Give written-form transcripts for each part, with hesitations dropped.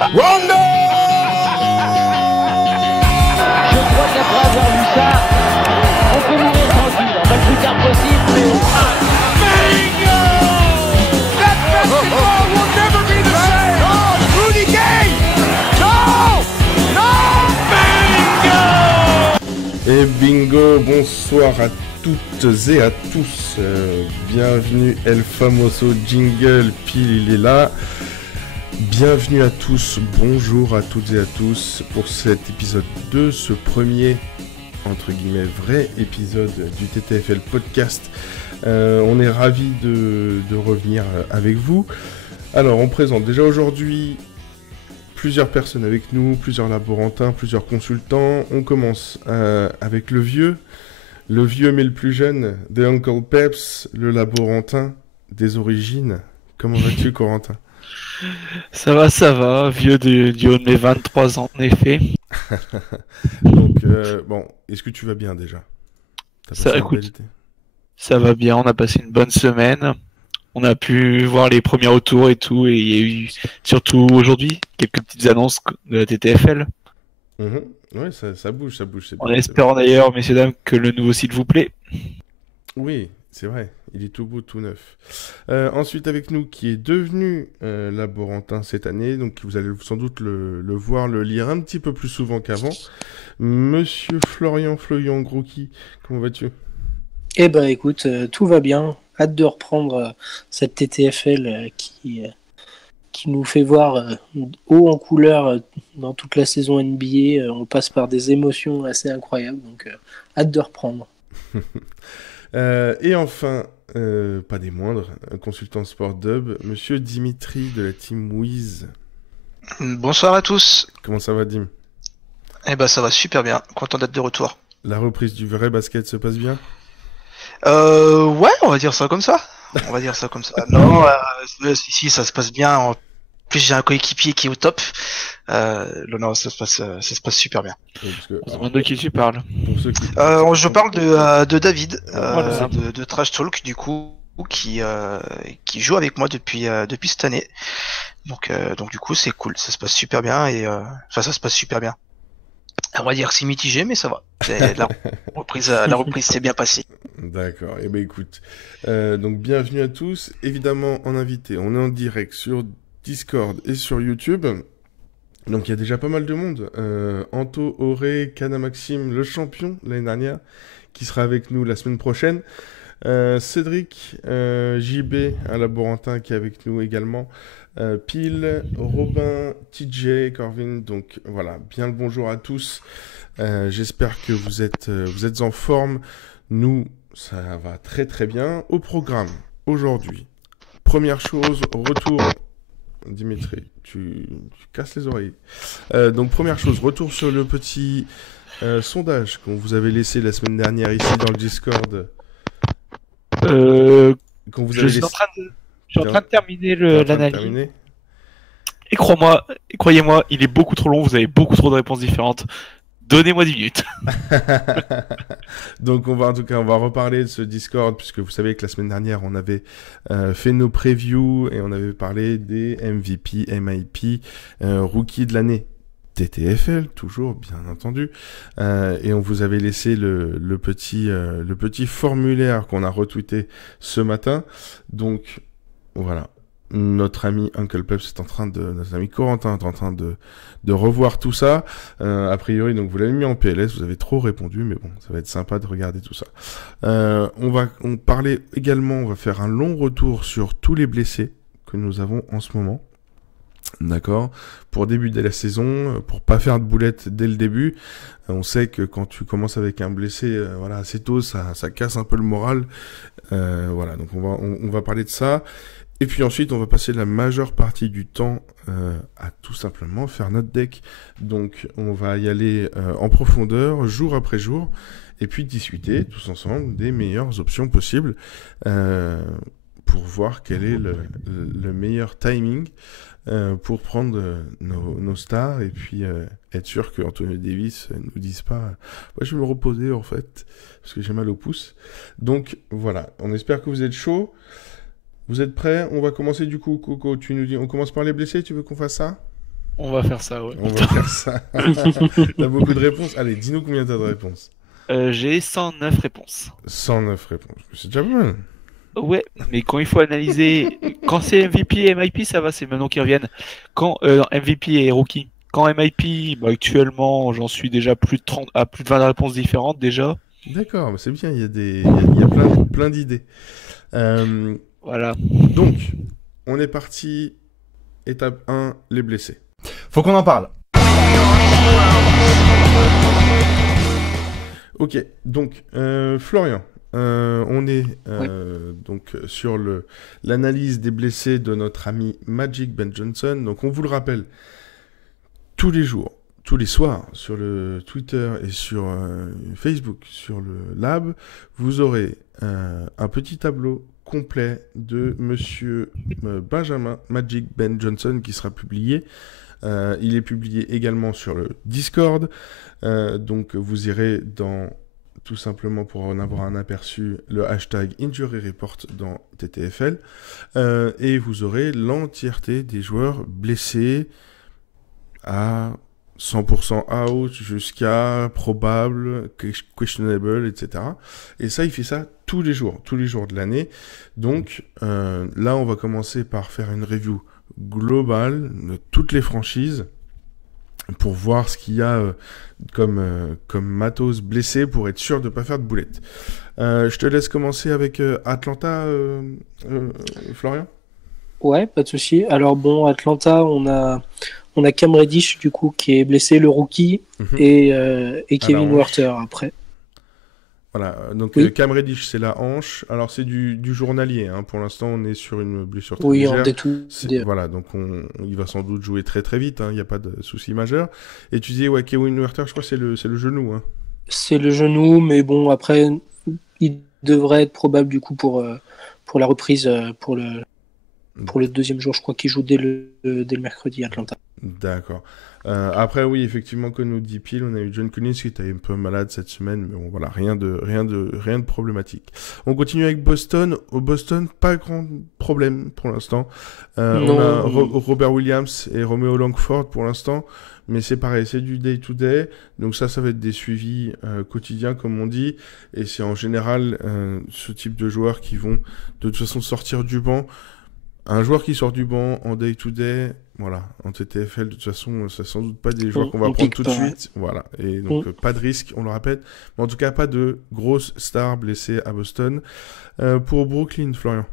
Rondo! Je crois qu'après avoir vu ça, on peut mourir tranquille. On va le plus tard possible. Bingo! That basketball will never be the same! Oh, Rudy Gay! No! No! Bingo! Et bingo, bonsoir à toutes et à tous. Bienvenue El Famoso Jingle, Pile il est là. Bienvenue à tous, bonjour à toutes et à tous pour cet épisode 2, ce premier, entre guillemets, vrai épisode du TTFL Podcast. On est ravis de revenir avec vous. Alors, on présente déjà aujourd'hui plusieurs personnes avec nous, plusieurs laborantins, plusieurs consultants. On commence avec le vieux mais le plus jeune, The Uncle Peps, le laborantin des origines. Comment vas-tu, Corentin? Ça va, vieux du haut de mes 23 ans, en effet. Donc, bon, est-ce que tu vas bien déjà? Ça, écoute, ça va bien, on a passé une bonne semaine. On a pu voir les premiers retours et tout, et il y a eu, surtout aujourd'hui, quelques petites annonces de la TTFL. Ouais, ça bouge, c'est bien. En espérant d'ailleurs, messieurs, dames, que le nouveau site vous plaît. Oui, c'est vrai, il est tout beau, tout neuf. Ensuite, avec nous, qui est devenu laborantin cette année, donc vous allez sans doute le voir, le lire un petit peu plus souvent qu'avant. Monsieur Florian Grocky, comment vas-tu? Eh ben écoute, tout va bien. Hâte de reprendre cette TTFL qui nous fait voir haut en couleur dans toute la saison NBA. On passe par des émotions assez incroyables, donc hâte de reprendre. Et enfin, pas des moindres, un consultant sport dub, monsieur Dimitri de la team Wiz. Bonsoir à tous. Comment ça va, Dim? Eh ben ça va super bien, content d'être de retour. La reprise du vrai basket se passe bien? Ouais, on va dire ça comme ça. Non, si ça se passe bien. En plus j'ai un coéquipier qui est au top. Non, ça se passe super bien. De qui tu parles? Je parle de David, Voilà. de Trash Talk du coup, qui joue avec moi depuis cette année. Donc du coup c'est cool, ça se passe super bien et ça se passe super bien. On va dire que c'est mitigé, mais ça va. La reprise s'est bien passée. D'accord. Eh ben écoute, donc bienvenue à tous. Évidemment en invité, on est en direct sur Discord et sur YouTube. Donc il y a déjà pas mal de monde. Anto, Auré, Kana Maxime, le champion l'année dernière, qui sera avec nous la semaine prochaine. Cédric, JB, un laborantin qui est avec nous également. Pile, Robin, TJ, Corvin, donc voilà, bien le bonjour à tous. J'espère que vous êtes en forme. Nous, ça va très très bien. Au programme, aujourd'hui, première chose, retour... Dimitri, tu casses les oreilles. Donc première chose, retour sur le petit sondage qu'on vous avait laissé la semaine dernière ici dans le Discord. Je suis en train de terminer l'analyse. Et croyez-moi, il est beaucoup trop long, vous avez beaucoup trop de réponses différentes. Donnez-moi 10 minutes. Donc on va reparler de ce Discord, puisque vous savez que la semaine dernière, on avait fait nos previews et on avait parlé des MVP, MIP, Rookie de l'année. TTFL, toujours, bien entendu. Et on vous avait laissé le petit formulaire qu'on a retweeté ce matin. Donc, voilà. Notre ami Uncle Peps notre ami Corentin est en train de revoir tout ça. A priori, donc vous l'avez mis en PLS, vous avez trop répondu, mais bon, ça va être sympa de regarder tout ça. On va faire un long retour sur tous les blessés que nous avons en ce moment. D'accord, pour débuter la saison, pour pas faire de boulettes dès le début. On sait que quand tu commences avec un blessé, assez tôt, ça casse un peu le moral. Donc on va parler de ça. Et puis ensuite, on va passer la majeure partie du temps à tout simplement faire notre deck. Donc on va y aller en profondeur, jour après jour, et puis discuter tous ensemble des meilleures options possibles pour voir quel est le meilleur timing pour prendre nos stars et puis être sûr que Anthony Davis ne nous dise pas « je vais me reposer en fait, parce que j'ai mal au pouce ». Donc voilà, on espère que vous êtes chaud. Vous êtes prêts? On va commencer du coup, Coco. Tu nous dis, on commence par les blessés, tu veux qu'on fasse ça? On va faire ça, ouais. On va faire ça. T'as beaucoup de réponses. Allez, dis-nous combien t'as de réponses. J'ai 109 réponses. 109 réponses. C'est déjà pas mal. Ouais, mais quand il faut analyser, quand c'est MVP et MIP, ça va, c'est maintenant qu'ils reviennent. Quand MVP et rookie. Quand MIP, bah, actuellement, j'en suis déjà plus de 30 à plus de 20 réponses différentes déjà. D'accord, mais c'est bien, il y a plein d'idées. Voilà. Donc, on est parti. Étape 1, les blessés. Faut qu'on en parle. Ok, donc, Florian, on est donc sur l'analyse des blessés de notre ami Magic Ben Johnson. Donc, on vous le rappelle, tous les jours, tous les soirs, sur le Twitter et sur Facebook, sur le Lab, vous aurez un petit tableau complet de Monsieur Benjamin Magic Ben Johnson qui sera publié. Il est publié également sur le Discord. Donc vous irez dans, tout simplement pour en avoir un aperçu, le hashtag Injury Report dans TTFL. Et vous aurez l'entièreté des joueurs blessés à 100% out jusqu'à probable, questionable, etc. Et ça, il fait ça tous les jours de l'année. Donc là, on va commencer par faire une review globale de toutes les franchises pour voir ce qu'il y a comme matos blessé pour être sûr de ne pas faire de boulettes. Je te laisse commencer avec Atlanta, Florian. Ouais, pas de souci. Alors bon, Atlanta, on a Cam Reddish du coup qui est blessé, le rookie, et Kevin Werther après. Voilà, donc oui. Cam Reddish c'est la hanche. Alors c'est du journalier, hein. Pour l'instant on est sur une blessure très oui, légère. En détour. Voilà, donc il va sans doute jouer très très vite, il n'y a pas de souci majeur. Et tu disais, ouais, Kevin Werther, je crois que c'est le genou. Hein. C'est le genou, mais bon, après, il devrait être probable du coup pour la reprise, pour le deuxième jour, je crois qu'il joue dès le mercredi à Atlanta. D'accord. Après, oui, effectivement, comme nous dit Pile, on a eu John Collins qui était un peu malade cette semaine, mais bon, voilà, rien de problématique. On continue avec Boston. Au Boston, pas grand problème pour l'instant. On a Robert Williams et Romeo Langford pour l'instant, mais c'est pareil, c'est du day-to-day, donc ça va être des suivis quotidiens, comme on dit, et c'est en général ce type de joueurs qui vont de toute façon sortir du banc. Un joueur qui sort du banc en day-to-day, voilà, en TTFL, de toute façon, c'est sans doute pas des joueurs qu'on va prendre tout de suite. Voilà, et donc pas de risque, on le répète. Mais en tout cas, pas de grosses stars blessées à Boston. Pour Brooklyn, Florian.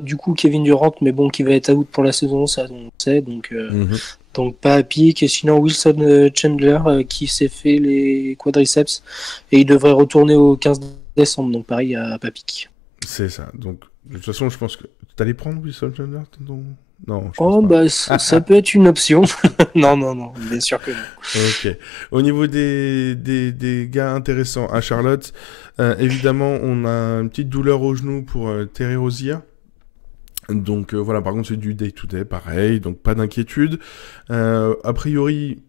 Du coup, Kevin Durant, mais bon, qui va être out pour la saison, ça on sait, donc pas à pic. Et sinon, Wilson Chandler, qui s'est fait les quadriceps, et il devrait retourner au 15 décembre, donc pareil, à pas pic. C'est ça, donc de toute façon, je pense que t'allais prendre Wilson Chandler Non, je pense pas. Ça peut être une option. non, bien sûr que non. Ok. Au niveau des gars intéressants à Charlotte, évidemment, on a une petite douleur au genou pour Terry Rozier. Donc voilà, par contre, c'est du day-to-day, pareil, donc pas d'inquiétude. A priori,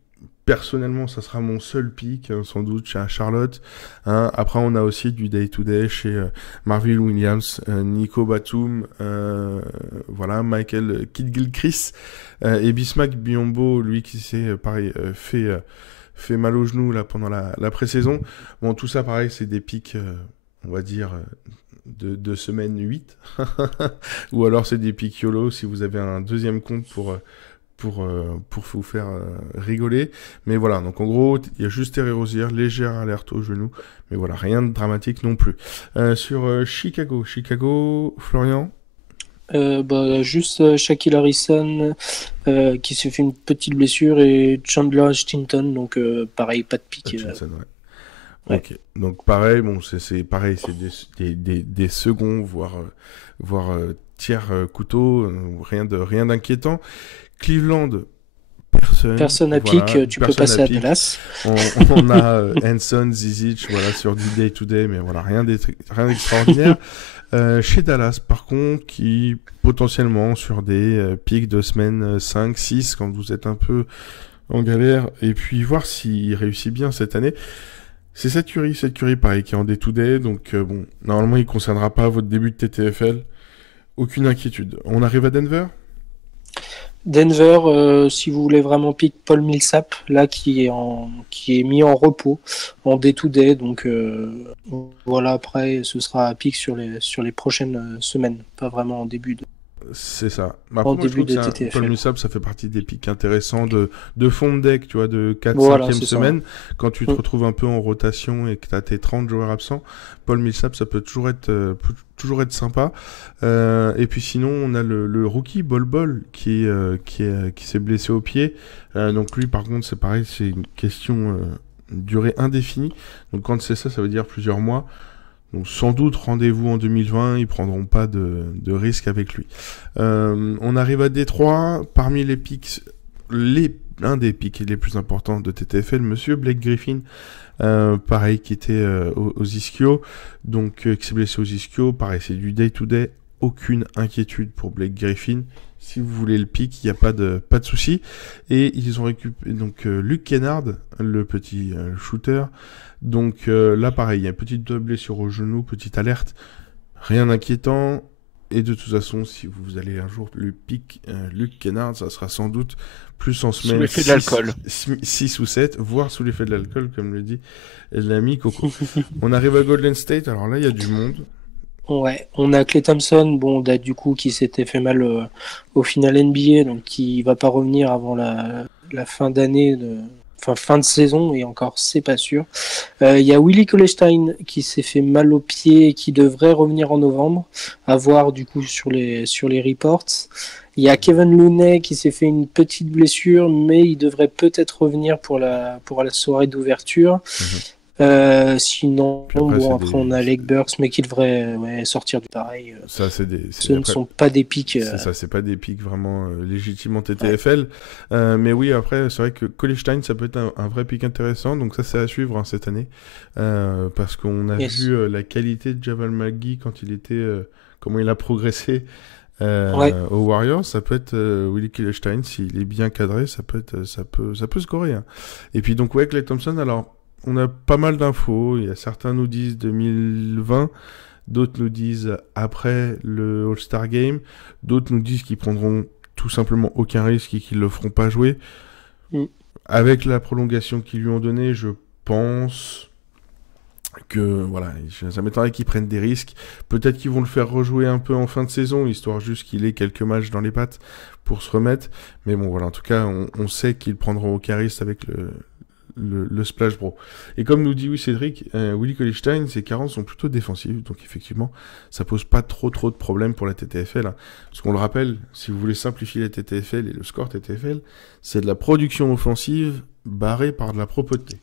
personnellement, ça sera mon seul pick, sans doute, chez Charlotte. Après, on a aussi du day-to-day chez Marvin Williams, Nico Batum, voilà, Michael Kidd-Gilchrist et Bismack Biyombo, lui qui s'est, pareil, fait mal au genou là, pendant la pré-saison. Bon, tout ça, pareil, c'est des picks, on va dire... de semaine 8 ou alors c'est des picks YOLO si vous avez un deuxième compte pour vous faire rigoler. Mais voilà, donc en gros, il y a juste Terry Rozier, légère alerte au genou, mais voilà, rien de dramatique non plus. Sur Chicago, Florian. Juste Shaquille Harrison qui s'est fait une petite blessure et Chandler Hutchinson, donc pareil, pas de pique. Hutchinson, ouais. Ok, donc pareil, bon, c'est pareil, c'est des seconds, voire tiers couteaux, rien d'inquiétant. Cleveland, personne à pique, tu peux passer à Dallas. On a Hanson, Zizic, voilà, sur du day-to-day, mais voilà, rien d'extraordinaire. Chez Dallas, par contre, qui potentiellement sur des pics de semaine 5-6, quand vous êtes un peu en galère, et puis voir s'il réussit bien cette année. C'est cette Curry, pareil, qui est en day-to-day, donc bon, normalement, il ne concernera pas votre début de TTFL. Aucune inquiétude. On arrive à Denver ? Denver, si vous voulez vraiment pick Paul Millsap, là qui est mis en repos en day-to-day, donc voilà, après ce sera pick sur les prochaines semaines, pas vraiment en début de. C'est ça. Après, En moi, je début trouve de que TTFL. Paul Millsap, ça fait partie des pics intéressants de fond de deck, tu vois, de 4-5e Voilà, c'est ça. semaine. Quand tu te retrouves un peu en rotation et que tu as tes 30 joueurs absents, Paul Millsap, ça peut toujours être sympa. Et puis sinon, on a le rookie Bol Bol qui s'est blessé au pied. Donc lui, par contre, c'est pareil, c'est une question durée indéfinie. Donc quand c'est ça, ça veut dire plusieurs mois. Donc sans doute rendez-vous en 2020, ils prendront pas de risque avec lui. On arrive à Détroit, parmi les picks, un des picks les plus importants de TTFL, monsieur Blake Griffin, pareil, qui était aux ischios, donc qui s'est blessé aux ischios, pareil, c'est du day-to-day, aucune inquiétude pour Blake Griffin. Si vous voulez le pick, il n'y a pas de souci. Et ils ont récupéré donc Luke Kennard, le petit shooter. Donc là, pareil, il y a une petite blessure au genou, petite alerte. Rien d'inquiétant. Et de toute façon, si vous allez un jour le pick Luke Kennard, ça sera sans doute plus en semaine. Sous l'effet de l'alcool. 6 ou 7, voire sous l'effet de l'alcool, comme le dit l'ami Coco. On arrive à Golden State. Alors là, il y a du monde. Ouais, on a Klay Thompson, du coup, qui s'était fait mal au final NBA, donc qui va pas revenir avant la fin d'année, fin de saison, et encore, c'est pas sûr. Il y a Willie Cauley-Stein qui s'est fait mal au pied et qui devrait revenir en novembre, à voir du coup sur les reports. Il y a Kevin Looney qui s'est fait une petite blessure, mais il devrait peut-être revenir pour la soirée d'ouverture. Sinon, après on a Alec Burks, mais qui devrait sortir du pareil. Ça, ce ne sont pas des pics. C'est ça, c'est pas des pics vraiment légitimement TTFL. Ouais. Mais oui, après, c'est vrai que Cauley-Stein, ça peut être un vrai pic intéressant. Donc ça, c'est à suivre cette année. Parce qu'on a vu la qualité de Jamal McGee quand il était... comment il a progressé aux Warriors. Ça peut être Willie Cauley-Stein, s'il est bien cadré, ça peut scorer. Hein. Et puis donc, ouais, Klay Thompson, alors... On a pas mal d'infos. Il y a certains nous disent 2020, d'autres nous disent après le All-Star Game, d'autres nous disent qu'ils prendront tout simplement aucun risque et qu'ils le feront pas jouer. Avec la prolongation qu'ils lui ont donnée, je pense que voilà, ça m'étonnerait qu'ils prennent des risques. Peut-être qu'ils vont le faire rejouer un peu en fin de saison, histoire juste qu'il ait quelques matchs dans les pattes pour se remettre. Mais bon, voilà, en tout cas, on sait qu'ils prendront aucun risque avec le Splash Bro. Et comme nous dit Cédric, Willie Cauley-Stein, ses carences sont plutôt défensives, donc effectivement, ça pose pas trop de problèmes pour la TTFL. Hein. Parce qu'on le rappelle, si vous voulez simplifier la TTFL et le score TTFL, c'est de la production offensive barrée par de la propreté.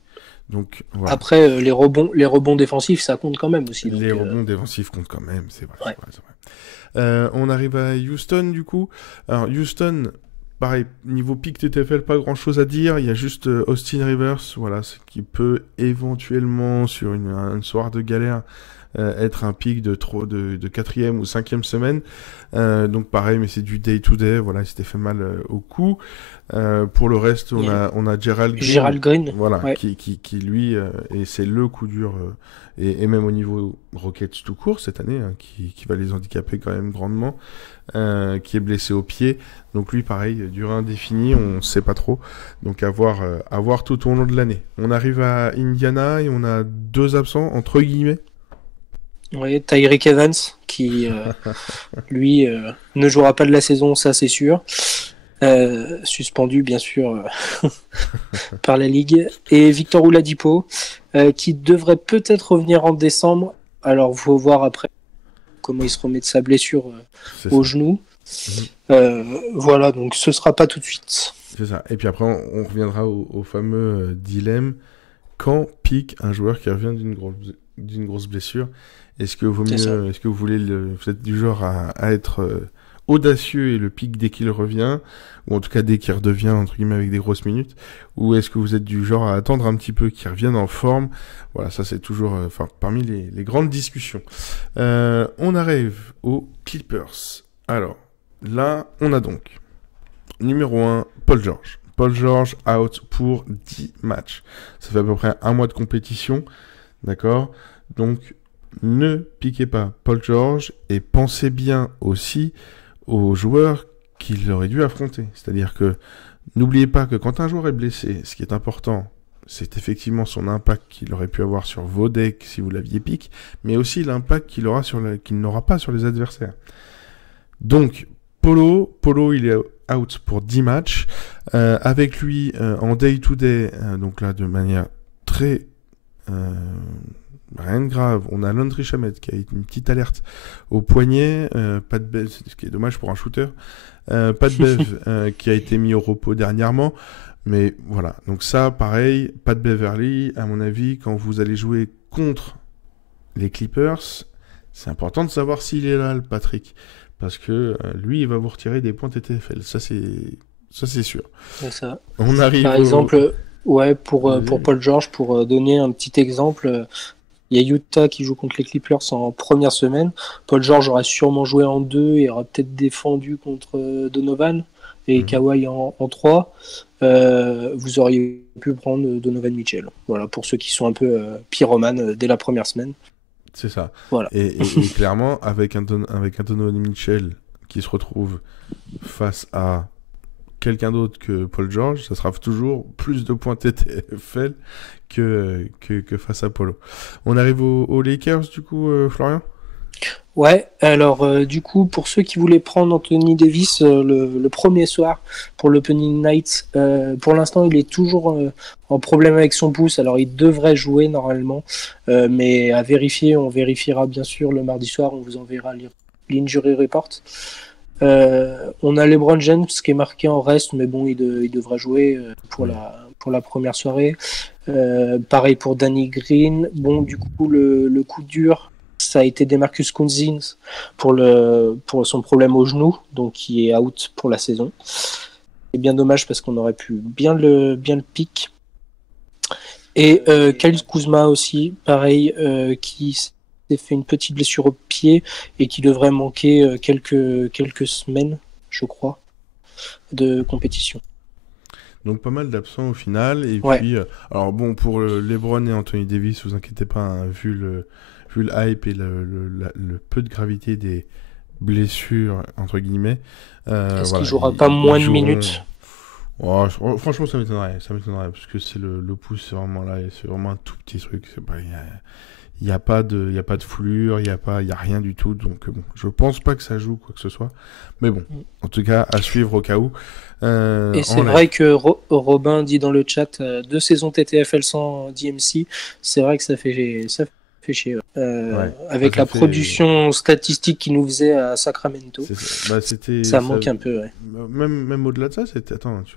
Donc, voilà. Après, les rebonds défensifs, ça compte quand même aussi. Les rebonds défensifs comptent quand même, c'est vrai. Ouais. C'est vrai. On arrive à Houston, du coup. Alors, Houston... Pareil, niveau pick TTFL, pas grand chose à dire. Il y a juste Austin Rivers, voilà, ce qui peut éventuellement, sur une soirée de galère, être un pick de 4e ou 5e semaine. Donc pareil, mais c'est du day-to-day. Voilà, il s'était fait mal au cou. Pour le reste, on a Gerald Green. Voilà, ouais. qui lui, et c'est le coup dur, et même au niveau Rockets tout court cette année, hein, qui va les handicaper quand même grandement, qui est blessé au pied. Donc lui, pareil, durée indéfinie, on ne sait pas trop. Donc à voir tout au long de l'année. On arrive à Indiana et on a 2 absents, entre guillemets. Oui, Tyreke Evans, qui, lui, ne jouera pas de la saison, ça c'est sûr. Suspendu, bien sûr, par la Ligue. Et Victor Oladipo, qui devrait peut-être revenir en décembre. Alors, il faut voir après comment il se remet de sa blessure au genou. Voilà, donc ce sera pas tout de suite. C'est ça. Et puis après, on reviendra au fameux dilemme. Quand pique un joueur qui revient d'une grosse blessure? Est-ce que vous êtes du genre à être audacieux et le pique dès qu'il revient, ou en tout cas dès qu'il redevient entre guillemets avec des grosses minutes, ou est-ce que vous êtes du genre à attendre un petit peu qu'il revienne en forme? Voilà, ça c'est toujours parmi les grandes discussions. On arrive aux Clippers. Alors là, on a donc numéro 1, Paul George. Paul George out pour 10 matchs. Ça fait à peu près un mois de compétition, d'accord? Donc ne piquez pas Paul George et pensez bien aussi aux joueurs qu'il aurait dû affronter. C'est-à-dire que n'oubliez pas que quand un joueur est blessé, ce qui est important, c'est effectivement son impact qu'il aurait pu avoir sur vos decks si vous l'aviez pick, mais aussi l'impact qu'il n'aura pas sur les adversaires. Donc, Polo, il est out pour 10 matchs. Avec lui, en day-to-day, donc là, de manière très... rien de grave. On a Landry Shamet qui a une petite alerte au poignet. Pas de bev, ce qui est dommage pour un shooter. Pas de bev qui a été mis au repos dernièrement. Mais voilà. Donc ça, pareil, pas de Beverly. À mon avis, quand vous allez jouer contre les Clippers, c'est important de savoir s'il est là, le Patrick. Parce que lui, il va vous retirer des points TTFL. Ça, c'est sûr. C'est ça. On arrive Par exemple, pour Paul George, pour donner un petit exemple, il y a Utah qui joue contre les Clippers en première semaine. Paul George aurait sûrement joué en 2 et aurait peut-être défendu contre Donovan et Kawhi en 3. Vous auriez pu prendre Donovan Mitchell. Voilà, pour ceux qui sont un peu pyromanes dès la première semaine. C'est ça. Voilà. Et clairement, avec un Donovan Mitchell qui se retrouve face à quelqu'un d'autre que Paul George, ça sera toujours plus de points TTFL que face à Polo. On arrive aux Lakers, du coup, Florian ? Ouais, alors du coup, pour ceux qui voulaient prendre Anthony Davis le premier soir pour l'Opening Night, pour l'instant, il est toujours en problème avec son pouce, alors il devrait jouer normalement, mais à vérifier, on vérifiera bien sûr le mardi soir, on vous enverra l'injury report. On a LeBron James qui est marqué en reste, mais bon, il devra jouer pour la première soirée. Pareil pour Danny Green. Bon, du coup, le coup dur, ça a été DeMarcus Cousins pour son problème au genou, donc qui est out pour la saison. C'est bien dommage parce qu'on aurait pu bien le pick. Et Kyle Kuzma aussi, pareil, qui s'est fait une petite blessure au pied et qui devrait manquer quelques semaines, je crois, de compétition. Donc pas mal d'absents au final. Et puis, alors bon, pour LeBron et Anthony Davis, vous inquiétez pas, hein, vu le hype et le peu de gravité des blessures, entre guillemets. Est-ce qu'il jouera pas moins de minutes ? Oh, franchement, ça m'étonnerait, parce que c'est le pouce, c'est vraiment là, et c'est vraiment un tout petit truc. Il n'y a pas de foulure, il y a rien du tout. Donc bon, je pense pas que ça joue quoi que ce soit. Mais bon, en tout cas, à suivre au cas où. Et c'est vrai que Robin dit dans le chat 2 saisons TTFL sans DMC, c'est vrai que ça fait chier. Avec la production statistique qu'il nous faisait à Sacramento, ça manque un peu. Ouais. Même au-delà de ça,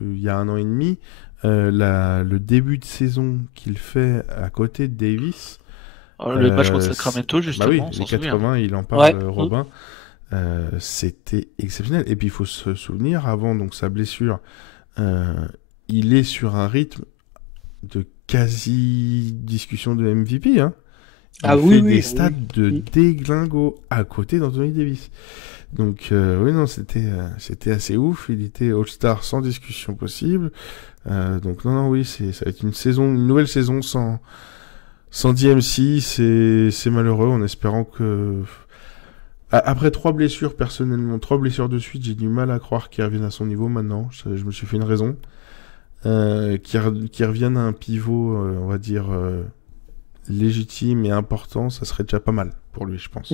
il y a 1 an et demi, le début de saison qu'il fait à côté de Davis. Le match contre Sacramento, justement. Bah oui, les 80, il en parle, Robin. C'était exceptionnel. Et puis il faut se souvenir, avant donc sa blessure, il est sur un rythme de quasi discussion de MVP. Hein. Il fait des stats de déglingo à côté d'Anthony Davis. Donc c'était assez ouf. Il était All-Star sans discussion possible. Donc ça va être une nouvelle saison sans DMC. C'est malheureux, en espérant que après 3 blessures de suite, j'ai du mal à croire qu'il revienne à son niveau maintenant. Je me suis fait une raison. Qu'il revienne à un pivot, on va dire, légitime et important, ça serait déjà pas mal pour lui, je pense.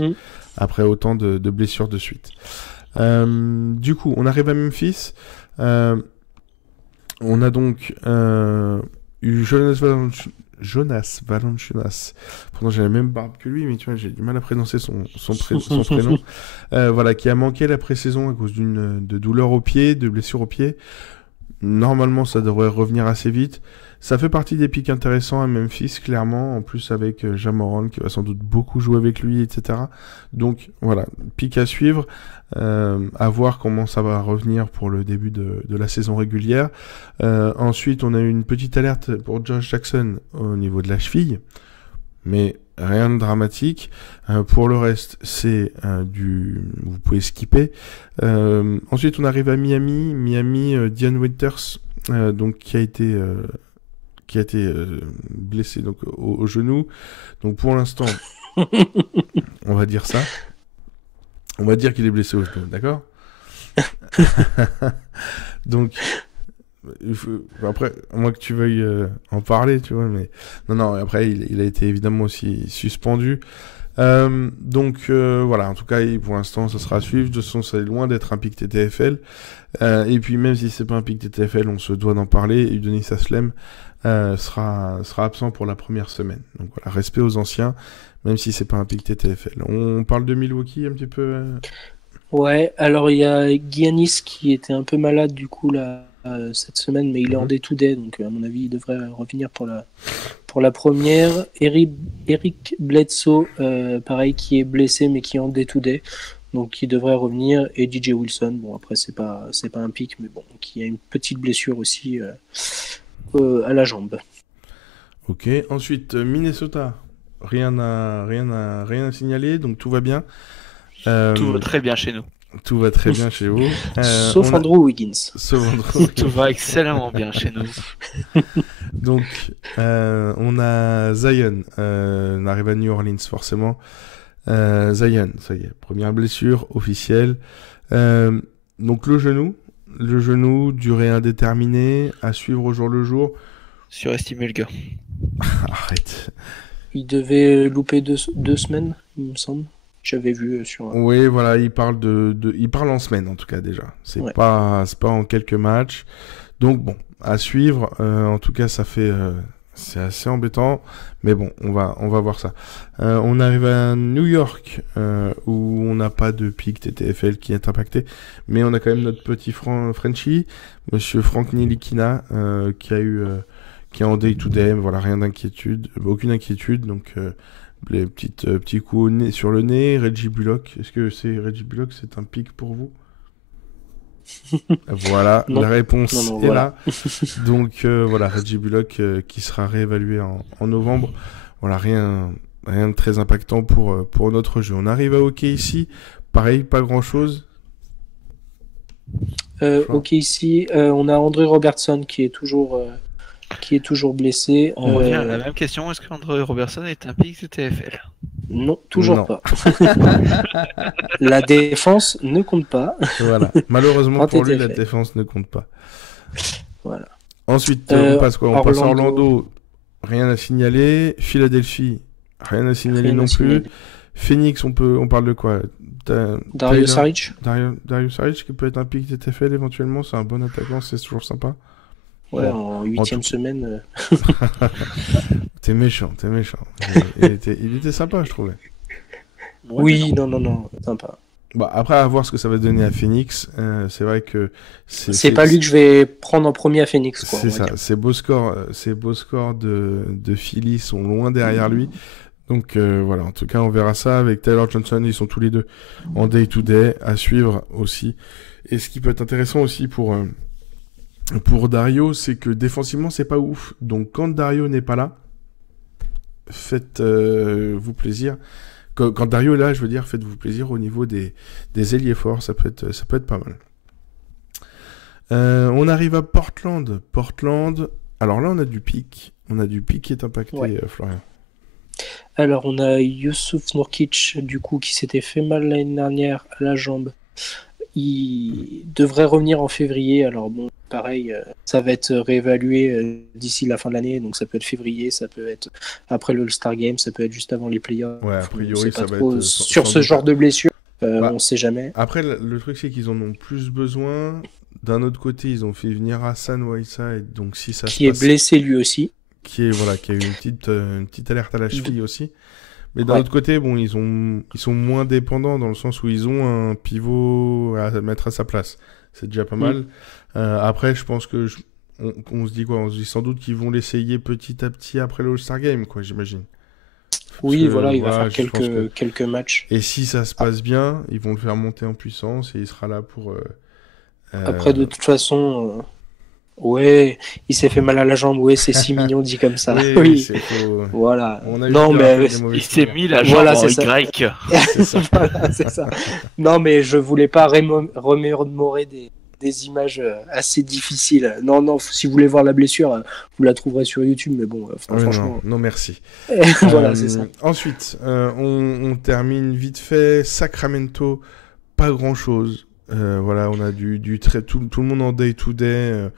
Après autant de blessures de suite. Du coup, on arrive à Memphis. On a donc eu Jonas Valanciunas. Pourtant, j'ai la même barbe que lui, mais tu vois, j'ai du mal à prononcer son prénom. Qui a manqué la pré-saison à cause de douleur au pied, de blessure au pied. Normalement, ça devrait revenir assez vite. Ça fait partie des pics intéressants à Memphis, clairement. En plus, avec Ja Morant, qui va sans doute beaucoup jouer avec lui, etc. Donc, voilà, pic à suivre. À voir comment ça va revenir pour le début de la saison régulière. Ensuite, on a eu une petite alerte pour Josh Jackson au niveau de la cheville. Mais rien de dramatique. Pour le reste, c'est vous pouvez skipper. Ensuite, on arrive à Miami, Dion Waiters, donc qui a été blessé donc au genou. Donc pour l'instant, on va dire ça. On va dire qu'il est blessé au genou, d'accord ? Donc, après, à moins que tu veuilles en parler, tu vois, mais non, après, il a été évidemment aussi suspendu. Donc, voilà, en tout cas, pour l'instant, ça sera à suivre. De toute façon, ça est loin d'être un pic TTFL. Et puis, même si c'est pas un pic TTFL, on se doit d'en parler. Et Denis Aslem sera absent pour la première semaine. Donc, voilà, respect aux anciens, même si c'est pas un pic TTFL. On parle de Milwaukee un petit peu Ouais, alors il y a Giannis qui était un peu malade du coup là cette semaine, mais il est en day-to-day, donc à mon avis il devrait revenir pour la première. Eric Bledsoe, pareil, qui est blessé mais qui est en day-to-day, donc il devrait revenir. Et DJ Wilson, bon après c'est pas un pic, mais bon, qui a une petite blessure aussi à la jambe. Ok, ensuite Minnesota, rien à signaler, donc tout va bien. Tout va très bien chez nous. Tout va très bien chez vous. Sauf Andrew Wiggins. Tout va excellemment bien chez nous. Donc, on a Zion. On arrive à New Orleans, forcément. Zion, ça y est, première blessure officielle. Donc, le genou, durée indéterminée, à suivre au jour le jour. Surestimé le gars. Arrête. Il devait louper 2 semaines, il me semble. J'avais vu sur. Oui, voilà, il parle il parle en semaine en tout cas déjà. C'est pas en quelques matchs. Donc bon, à suivre. En tout cas, ça fait, c'est assez embêtant, mais bon, on va voir ça. On arrive à New York où on n'a pas de pic TTFL qui est impacté, mais on a quand même notre petit Frenchie, Monsieur Frank Nilikina, qui est en day-to-day. Voilà, rien d'inquiétude, aucune inquiétude. Donc les petits coups sur le nez. Reggie Bullock, est-ce que Reggie Bullock, c'est un pic pour vous? Voilà, non. La réponse non, est voilà. là. Donc voilà, Reggie Bullock qui sera réévalué en novembre. Voilà, rien de très impactant pour notre jeu. On arrive à OKC, pareil, pas grand-chose. Ok, ici, on a André Robertson qui est toujours blessé. On revient à la même question, est-ce qu'André Robertson est un pic TTFL? Non, toujours Non. pas. La défense ne compte pas. Voilà, malheureusement pour lui, la TTFL. défense ne compte pas. Voilà. Ensuite, on passe quoi? On passe à Orlando. Orlando, rien à signaler. Philadelphie, rien à signaler Rien à non signaler. plus. Phoenix, on parle de quoi? Dario Saric. Dario Saric qui peut être un pic TTFL éventuellement, c'est un bon attaquant, c'est toujours sympa. Ouais, Bon, en 8e tout- semaine. T'es méchant. Il était sympa, je trouvais. Oui, non, sympa. Bah, après, à voir ce que ça va donner à Phoenix, c'est vrai que C'est pas lui que je vais prendre en premier à Phoenix, quoi. c'est on va ça. dire. Ces beaux scores de Philly sont loin derrière lui. Donc voilà, en tout cas, on verra ça avec Taylor Johnson. Ils sont tous les deux en day-to-day à suivre aussi. Et ce qui peut être intéressant aussi pour Dario, c'est que défensivement, c'est pas ouf. Donc quand Dario n'est pas là, faites-vous plaisir. Quand Dario est là, je veux dire, faites-vous plaisir au niveau des ailiers forts. Ça peut être pas mal. On arrive à Portland. Alors là, on a du pic. Qui est impacté, Ouais. Florian. Alors, on a Youssouf Nourkic, du coup, qui s'était fait mal l'année dernière à la jambe. Il devrait revenir en février. Alors bon, pareil, ça va être réévalué d'ici la fin de l'année. Donc ça peut être février, ça peut être après le All-Star Game, ça peut être juste avant les playoffs. Ouais, a On priori, sait ça pas va trop être sur sans ce doute. genre de blessure. Bah, On sait jamais. Après, le truc, c'est qu'ils en ont plus besoin. D'un autre côté, ils ont fait venir Hassan Whiteside. Donc si ça Qui se est passe... blessé lui aussi. qui a eu une petite alerte à la cheville aussi. Mais d'un Ouais. autre côté, bon, ils sont moins dépendants dans le sens où ils ont un pivot à mettre à sa place. C'est déjà pas mal. Après, je pense que on se dit quoi? On se dit sans doute qu'ils vont l'essayer petit à petit après le All-Star Game, quoi, j'imagine. Oui, que, voilà, il va voilà, faire je pense que- quelques matchs. Et si ça se passe bien, ils vont le faire monter en puissance et il sera là pour. Après, de toute façon, ouais, il s'est fait mal à la jambe. Ouais, c'est si mignon dit comme ça. Oui, Oui, c'est faux. voilà. On a eu Non, peur mais avec des mauvais Il s'est souvenirs. mis la jambe Voilà, en c'est ça. Y. C'est ça. Voilà, c'est ça. Non, mais je voulais pas remémorer des images assez difficiles. Non, si vous voulez voir la blessure, vous la trouverez sur YouTube, mais bon, Oui, franchement, non, merci. voilà, c'est ça. Ensuite, on termine vite fait. Sacramento, pas grand-chose. Voilà, on a tout le monde en day-to-day,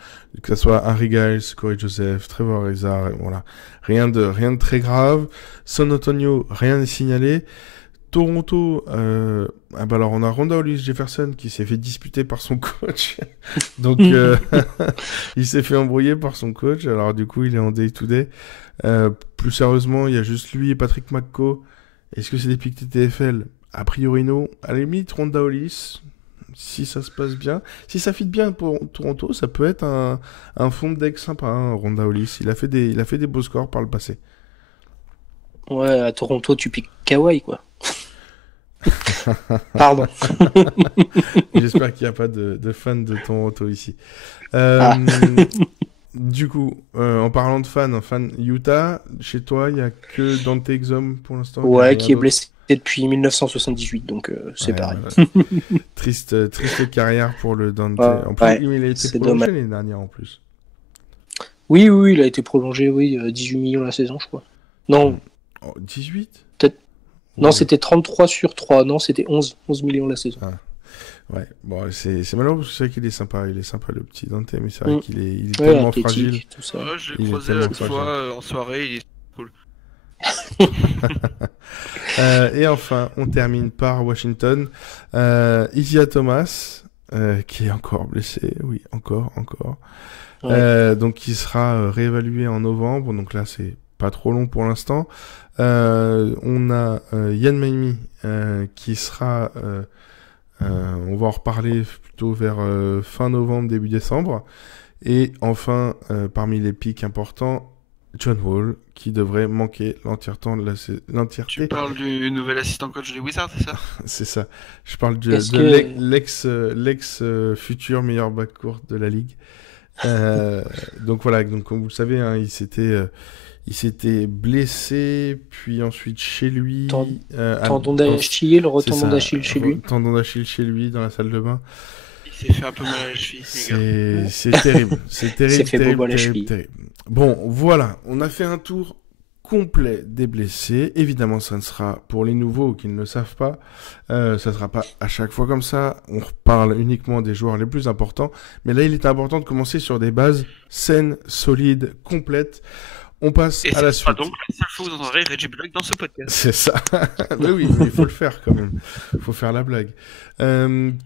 que ce soit Harry Giles, Corey Joseph, Trevor Ariza, voilà. Rien de très grave. San Antonio, rien n'est signalé. Toronto, alors on a Ronda Hollis-Jefferson qui s'est fait disputer par son coach. Donc, il s'est fait embrouiller par son coach. Alors, du coup, il est en day-to-day. Plus sérieusement, il y a juste lui et Patrick McCaw. Est-ce que c'est des pics TTFL? A priori, non. À la limite, Ronda Hollis, si ça se passe bien. Si ça fit bien pour Toronto, ça peut être un fond de deck sympa, hein, Ronda Hollis. Il a fait des beaux scores par le passé. Ouais, à Toronto, tu piques Kawhi, quoi. Pardon. J'espère qu'il n'y a pas de fans de Toronto ici. Du coup, en parlant de fans Utah, chez toi, il n'y a que Dante Exum pour l'instant. Ouais, qui est blessé depuis 1978, donc c'est pareil. Triste carrière pour le Dante. En plus, ouais, il a été prolongé l'année dernière en plus. Oui, il a été prolongé, 18 millions la saison, je crois. Non. 18 peut-être. Non, c'était 33 sur 3. Non, c'était 11 millions la saison. Ouais, bon, c'est malheureux parce que c'est vrai qu'il est sympa le petit Dante, mais c'est vrai qu'il est tellement fragile. Tout ça. Je l'ai croisé l'autre fois en soirée, il est cool. Et enfin, on termine par Washington. Isaiah Thomas, qui est encore blessé, oui, encore. Ouais. Donc, il sera réévalué en novembre, donc là, c'est pas trop long pour l'instant. On a Ian Maimi qui sera... on va en reparler plutôt vers fin novembre, début décembre. Et enfin, parmi les pics importants, John Wall, qui devrait manquer l'entièreté. Tu parles du nouvel assistant coach des Wizards, c'est ça? C'est ça. Je parle de l'ex futur meilleur backcourt de la ligue. Donc voilà, donc, comme vous le savez, hein, il s'était blessé, puis ensuite chez lui. Tendon d'Achille, le retendon d'Achille chez lui. Tendon d'Achille chez lui, dans la salle de bain. Il s'est fait un peu mal à la cheville. C'est terrible. C'est terrible. fait terrible, bobo à la terrible, terrible. Bon, voilà. On a fait un tour complet des blessés. Évidemment, ça ne sera pour les nouveaux qui ne le savent pas. Ça ne sera pas à chaque fois comme ça. On reparle uniquement des joueurs les plus importants. Mais là, il est important de commencer sur des bases saines, solides, complètes. On passe à la suite. Et donc la seule fois où vous entendrez Reggie Bullock dans ce podcast. C'est ça. Oui, mais il faut le faire quand même. Il faut faire la blague.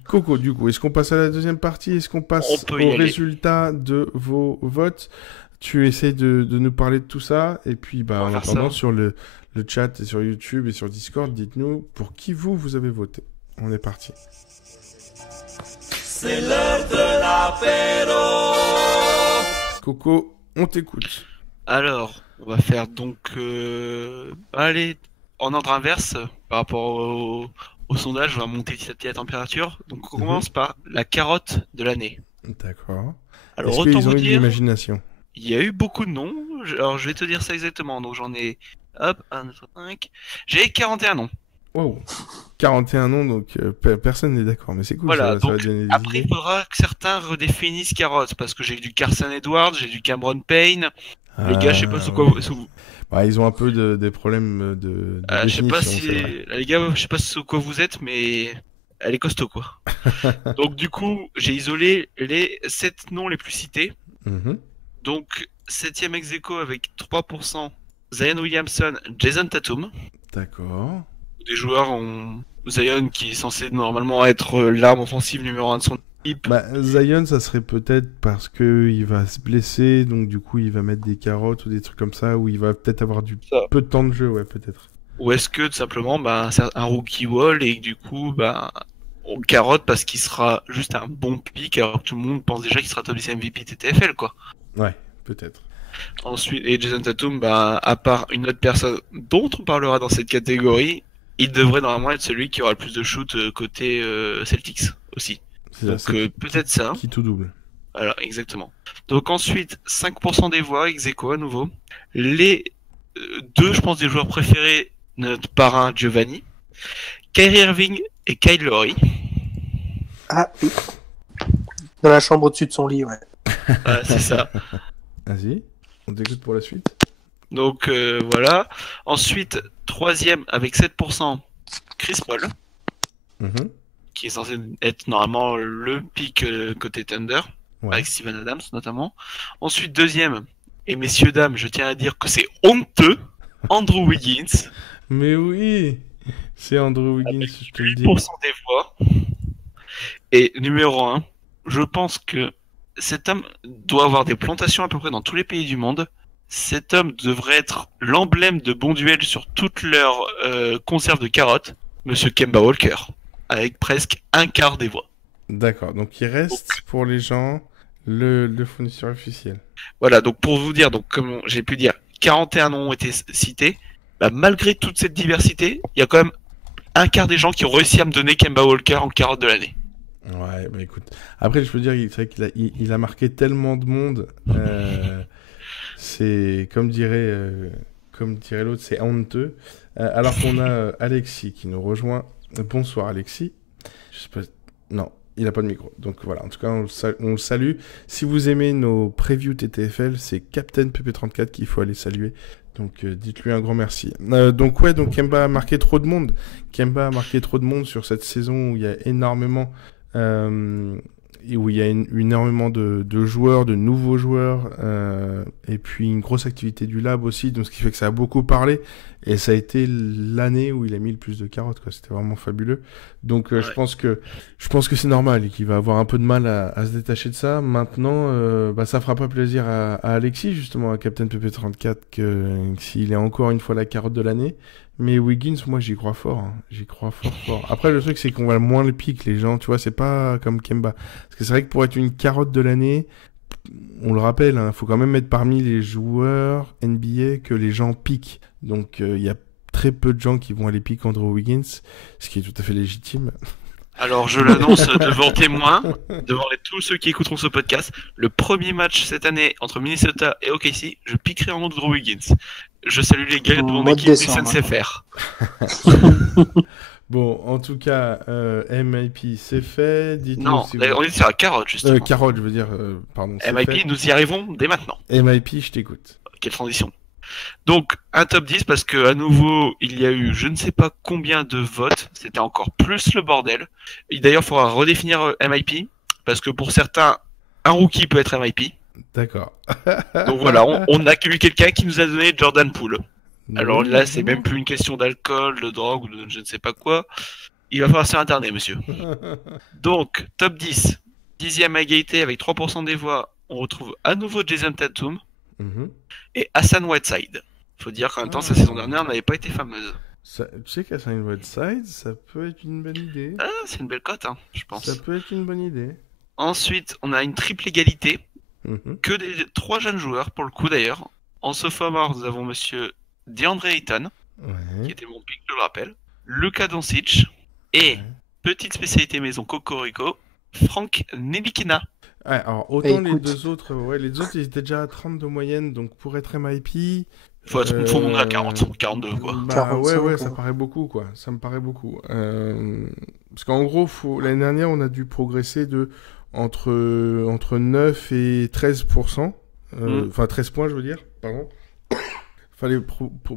Coco, du coup, est-ce qu'on passe à la deuxième partie? Est-ce qu'on passe au résultat de vos votes? Tu essaies de nous parler de tout ça. Et puis, en attendant, sur le chat et sur YouTube et sur Discord, dites-nous pour qui vous avez voté. On est parti. C'est l'heure de l'apéro. Coco, on t'écoute. Alors, on va faire donc aller en ordre inverse par rapport au sondage. On va monter petit à petit la température. Donc, on commence par la carotte de l'année. D'accord. Alors, est-ce qu'ils ont eu de l'imagination? Il y a eu beaucoup de noms. Alors, je vais te dire ça exactement. Donc, j'en ai 1, 2, 5. J'ai 41 noms. Wow. 41 noms, donc personne n'est d'accord, mais c'est cool. Voilà, ça donc va donner des après idées. il faudra que certains redéfinissent carotte, parce que j'ai du Carson Edwards, j'ai du Cameron Payne. Les gars, je sais pas sous quoi vous... ils ont un peu des problèmes de je sais pas si... Les gars, je sais pas sous quoi vous êtes, mais elle est costaud, quoi. Donc du coup, j'ai isolé les 7 noms les plus cités. Donc, 7ème ex-aequo avec 3%, Zion Williamson, Jason Tatum. D'accord. Des joueurs ont Zion qui est censé normalement être l'arme offensive numéro 1 de son équipe. Zion, ça serait peut-être parce que il va se blesser, donc du coup il va mettre des carottes ou des trucs comme ça, où il va peut-être avoir peu de temps de jeu, ouais, peut-être. Ou est-ce que tout simplement c'est un rookie wall et que du coup on carotte parce qu'il sera juste un bon pick alors que tout le monde pense déjà qu'il sera top 10 MVP TTFL, quoi. Ouais, peut-être. Ensuite, et Jason Tatum, à part une autre personne dont on parlera dans cette catégorie, il devrait normalement être celui qui aura le plus de shoot côté Celtics aussi. Donc peut-être ça. Qui tout double. Alors exactement. Donc ensuite, 5% des voix, ex-aequo à nouveau. Les deux, je pense, des joueurs préférés de notre parrain Giovanni, Kyrie Irving et Kyle Lowry. Ah oui. Dans la chambre au-dessus de son lit, ouais. C'est ça. Vas-y, on t'écoute pour la suite. Donc voilà. Ensuite, 3ème avec 7%, Chris Paul. qui est censé être normalement le pick côté Thunder, Ouais. avec Steven Adams notamment. Ensuite, deuxième, et messieurs, dames, je tiens à dire que c'est honteux, Andrew Wiggins, Mais oui, c'est Andrew Wiggins, je te le dis. 8% des voix. Et numéro 1, je pense que cet homme doit avoir des plantations à peu près dans tous les pays du monde. Cet homme devrait être l'emblème de bons duels sur toutes leurs conserves de carottes, Monsieur Kemba Walker, avec presque un quart des voix. D'accord, donc il reste pour les gens le fournisseur officiel. Voilà, donc pour vous dire, donc comme j'ai pu dire, 41 noms ont été cités. Bah, malgré toute cette diversité, il y a quand même un quart des gens qui ont réussi à me donner Kemba Walker en carotte de l'année. Ouais, bah écoute. Après, je peux dire, c'est vrai qu'il a marqué tellement de monde. C'est, comme dirait l'autre, c'est honteux. Alors qu'on a Alexis qui nous rejoint. Bonsoir Alexis. Je sais pas... Non, il a pas de micro. Donc voilà, en tout cas, on le salue. Si vous aimez nos previews TTFL, c'est Captain PP34 qu'il faut aller saluer. Donc dites-lui un grand merci. Donc Kemba a marqué trop de monde. Kemba a marqué trop de monde sur cette saison où il y a énormément... où il y a énormément de joueurs, de nouveaux joueurs, et puis une grosse activité du lab aussi, donc ce qui fait que ça a beaucoup parlé, et ça a été l'année où il a mis le plus de carottes, quoi. C'était vraiment fabuleux. Donc ouais. je pense que c'est normal et qu'il va avoir un peu de mal à se détacher de ça. Maintenant, ça fera pas plaisir à Alexis, justement, à Captain PP34, que s'il est encore une fois la carotte de l'année. Mais Wiggins, moi, j'y crois fort. Hein. J'y crois fort. Après, le truc, c'est qu'on va moins le pique, les gens. Tu vois, c'est pas comme Kemba. Parce que c'est vrai que pour être une carotte de l'année, on le rappelle, hein, faut quand même être parmi les joueurs NBA que les gens piquent. Donc, il y a très peu de gens qui vont aller piquer Andrew Wiggins, ce qui est tout à fait légitime. Alors, je l'annonce devant témoins, devant tous ceux qui écouteront ce podcast, le premier match cette année entre Minnesota et OKC, je piquerai Andrew Wiggins. Je salue les gars de mon équipe du SNCFR. Bon, en tout cas, MIP, c'est fait. Dites-nous non, si on est sur la carotte, justement. Carotte, je veux dire, pardon. MIP, fait. nous y arrivons dès maintenant. MIP, je t'écoute. Quelle transition. Donc, un top 10 parce que à nouveau, il y a eu je ne sais pas combien de votes. C'était encore plus le bordel. Et d'ailleurs, il faudra redéfinir MIP parce que pour certains, un rookie peut être MIP. D'accord. Donc voilà, on a eu quelqu'un qui nous a donné Jordan Poole. Alors là, c'est même plus une question d'alcool, de drogue ou de je ne sais pas quoi. Il va falloir se faire interner, monsieur. Donc, top 10. 10e à égalité avec 3% des voix. On retrouve à nouveau Jason Tatum. Et Hassan Whiteside. Faut dire qu'en même temps, sa saison dernière n'avait pas été fameuse. Tu sais qu'Hassan Whiteside, ça peut être une bonne idée. Ah, c'est une belle cote, hein, je pense. Ça peut être une bonne idée. Ensuite, on a une triple égalité. Que des 3 jeunes joueurs, pour le coup d'ailleurs. En sophomore, nous avons monsieur DeAndre Ayton, qui était mon pick, je le rappelle. Luka Doncic. Et, petite spécialité maison Cocorico, Frank Ntilikina. Ouais, alors autant les deux autres, ils étaient déjà à 30 de moyenne, donc pour être MIP... Faut monter à 40, 42 quoi. Bah 45, ouais, ça paraît beaucoup quoi, ça me paraît beaucoup. Parce qu'en gros, l'année dernière, on a dû progresser entre 9 et 13%, enfin 13 points je veux dire, pardon. Fallait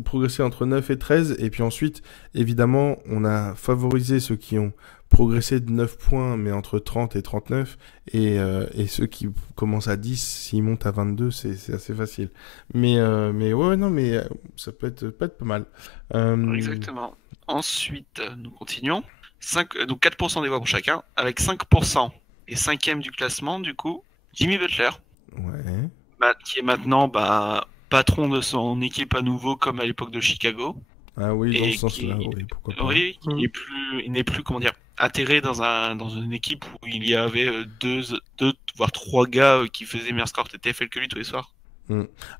progresser entre 9 et 13, et puis ensuite, évidemment, on a favorisé ceux qui ont progressé de 9 points, mais entre 30 et 39, et ceux qui commencent à 10, s'ils montent à 22, c'est assez facile. Mais ça peut être pas mal. Exactement. Ensuite, nous continuons. Donc 4% des voix pour chacun, avec 5% et 5e du classement, du coup, Jimmy Butler. Ouais. Qui est maintenant, patron de son équipe à nouveau, comme à l'époque de Chicago. Ah oui, dans ce sens-là, oui, pourquoi pas. Oui, il n'est plus, comment dire, atterré dans une équipe où il y avait deux voire 3 gars qui faisaient meilleur score TTFL que lui tous les soirs.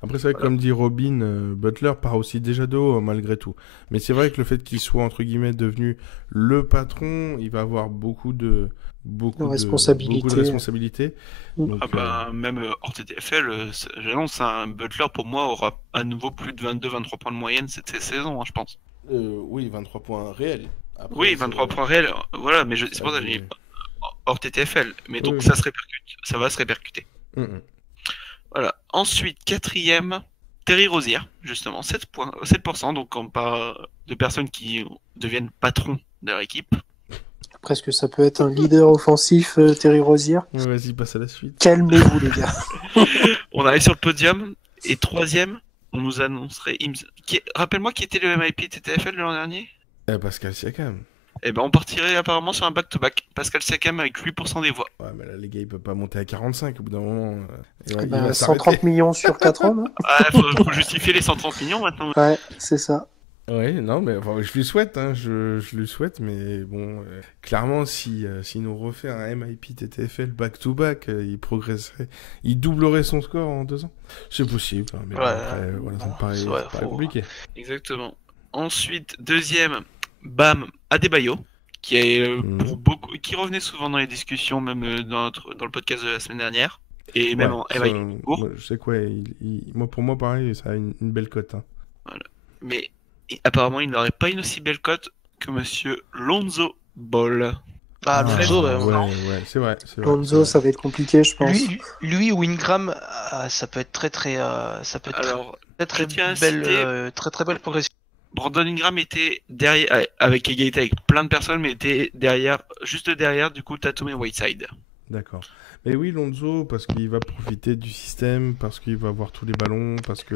Après, c'est vrai que comme dit Robin, Butler part aussi déjà de haut, malgré tout. Mais c'est vrai que le fait qu'il soit, entre guillemets, devenu le patron, il va avoir beaucoup de responsabilités. Donc, même hors TTFL, j'annonce, un Butler, pour moi, aura à nouveau plus de 22-23 points de moyenne cette saison, hein, je pense. Oui, 23 points réels. Après, oui, 23 points réels, voilà, mais c'est pour ça que j'ai hors TTFL. Mais donc, oui. Ça va se répercuter. Voilà. Ensuite, 4e, Terry Rozier, justement, 7%. Donc, on parle de personnes qui deviennent patrons de leur équipe. Presque ça peut être un leader offensif, Terry Rozier. Ouais, vas-y, passe à la suite. Calmez-vous, les gars. On arrive sur le podium. Et troisième, on nous annoncerait... Rappelle-moi qui était le MIP TTFL l'an dernier. Pascal Siakam. Eh ben, on partirait apparemment sur un back-to-back. Pascal Siakam avec 8% des voix. Ouais, mais là, les gars, il peut pas monter à 45 au bout d'un moment. Il va 130 s'arrêter. millions sur 4 ans, non? Ah, faut justifier les 130 millions maintenant. Ouais, c'est ça. Ouais, non, mais enfin, je lui souhaite, hein, je lui souhaite, mais bon, clairement, si nous refait un MIP TTFL back-to-back, il progresserait, il doublerait son score en 2 ans. C'est possible, hein, mais bon, après, voilà, ça me paraît compliqué. Exactement. Ensuite, deuxième, Bam Adebayo, qui est pour beaucoup, qui revenait souvent dans les discussions, même dans le podcast de la semaine dernière, et même en MIP. Je sais quoi, pour moi, pareil, ça a une belle cote. Hein. Voilà. Mais apparemment, il n'aurait pas une aussi belle cote que monsieur Lonzo Ball. Ah, Lonzo, ouais, c'est vrai. Lonzo, ça va être compliqué, je pense. Lui ou Ingram, ça peut être très belle progression. Brandon Ingram était derrière, avec égalité avec plein de personnes, mais était juste derrière, du coup, Tatum et Whiteside. D'accord. Mais oui, Lonzo, parce qu'il va profiter du système, parce qu'il va avoir tous les ballons, parce que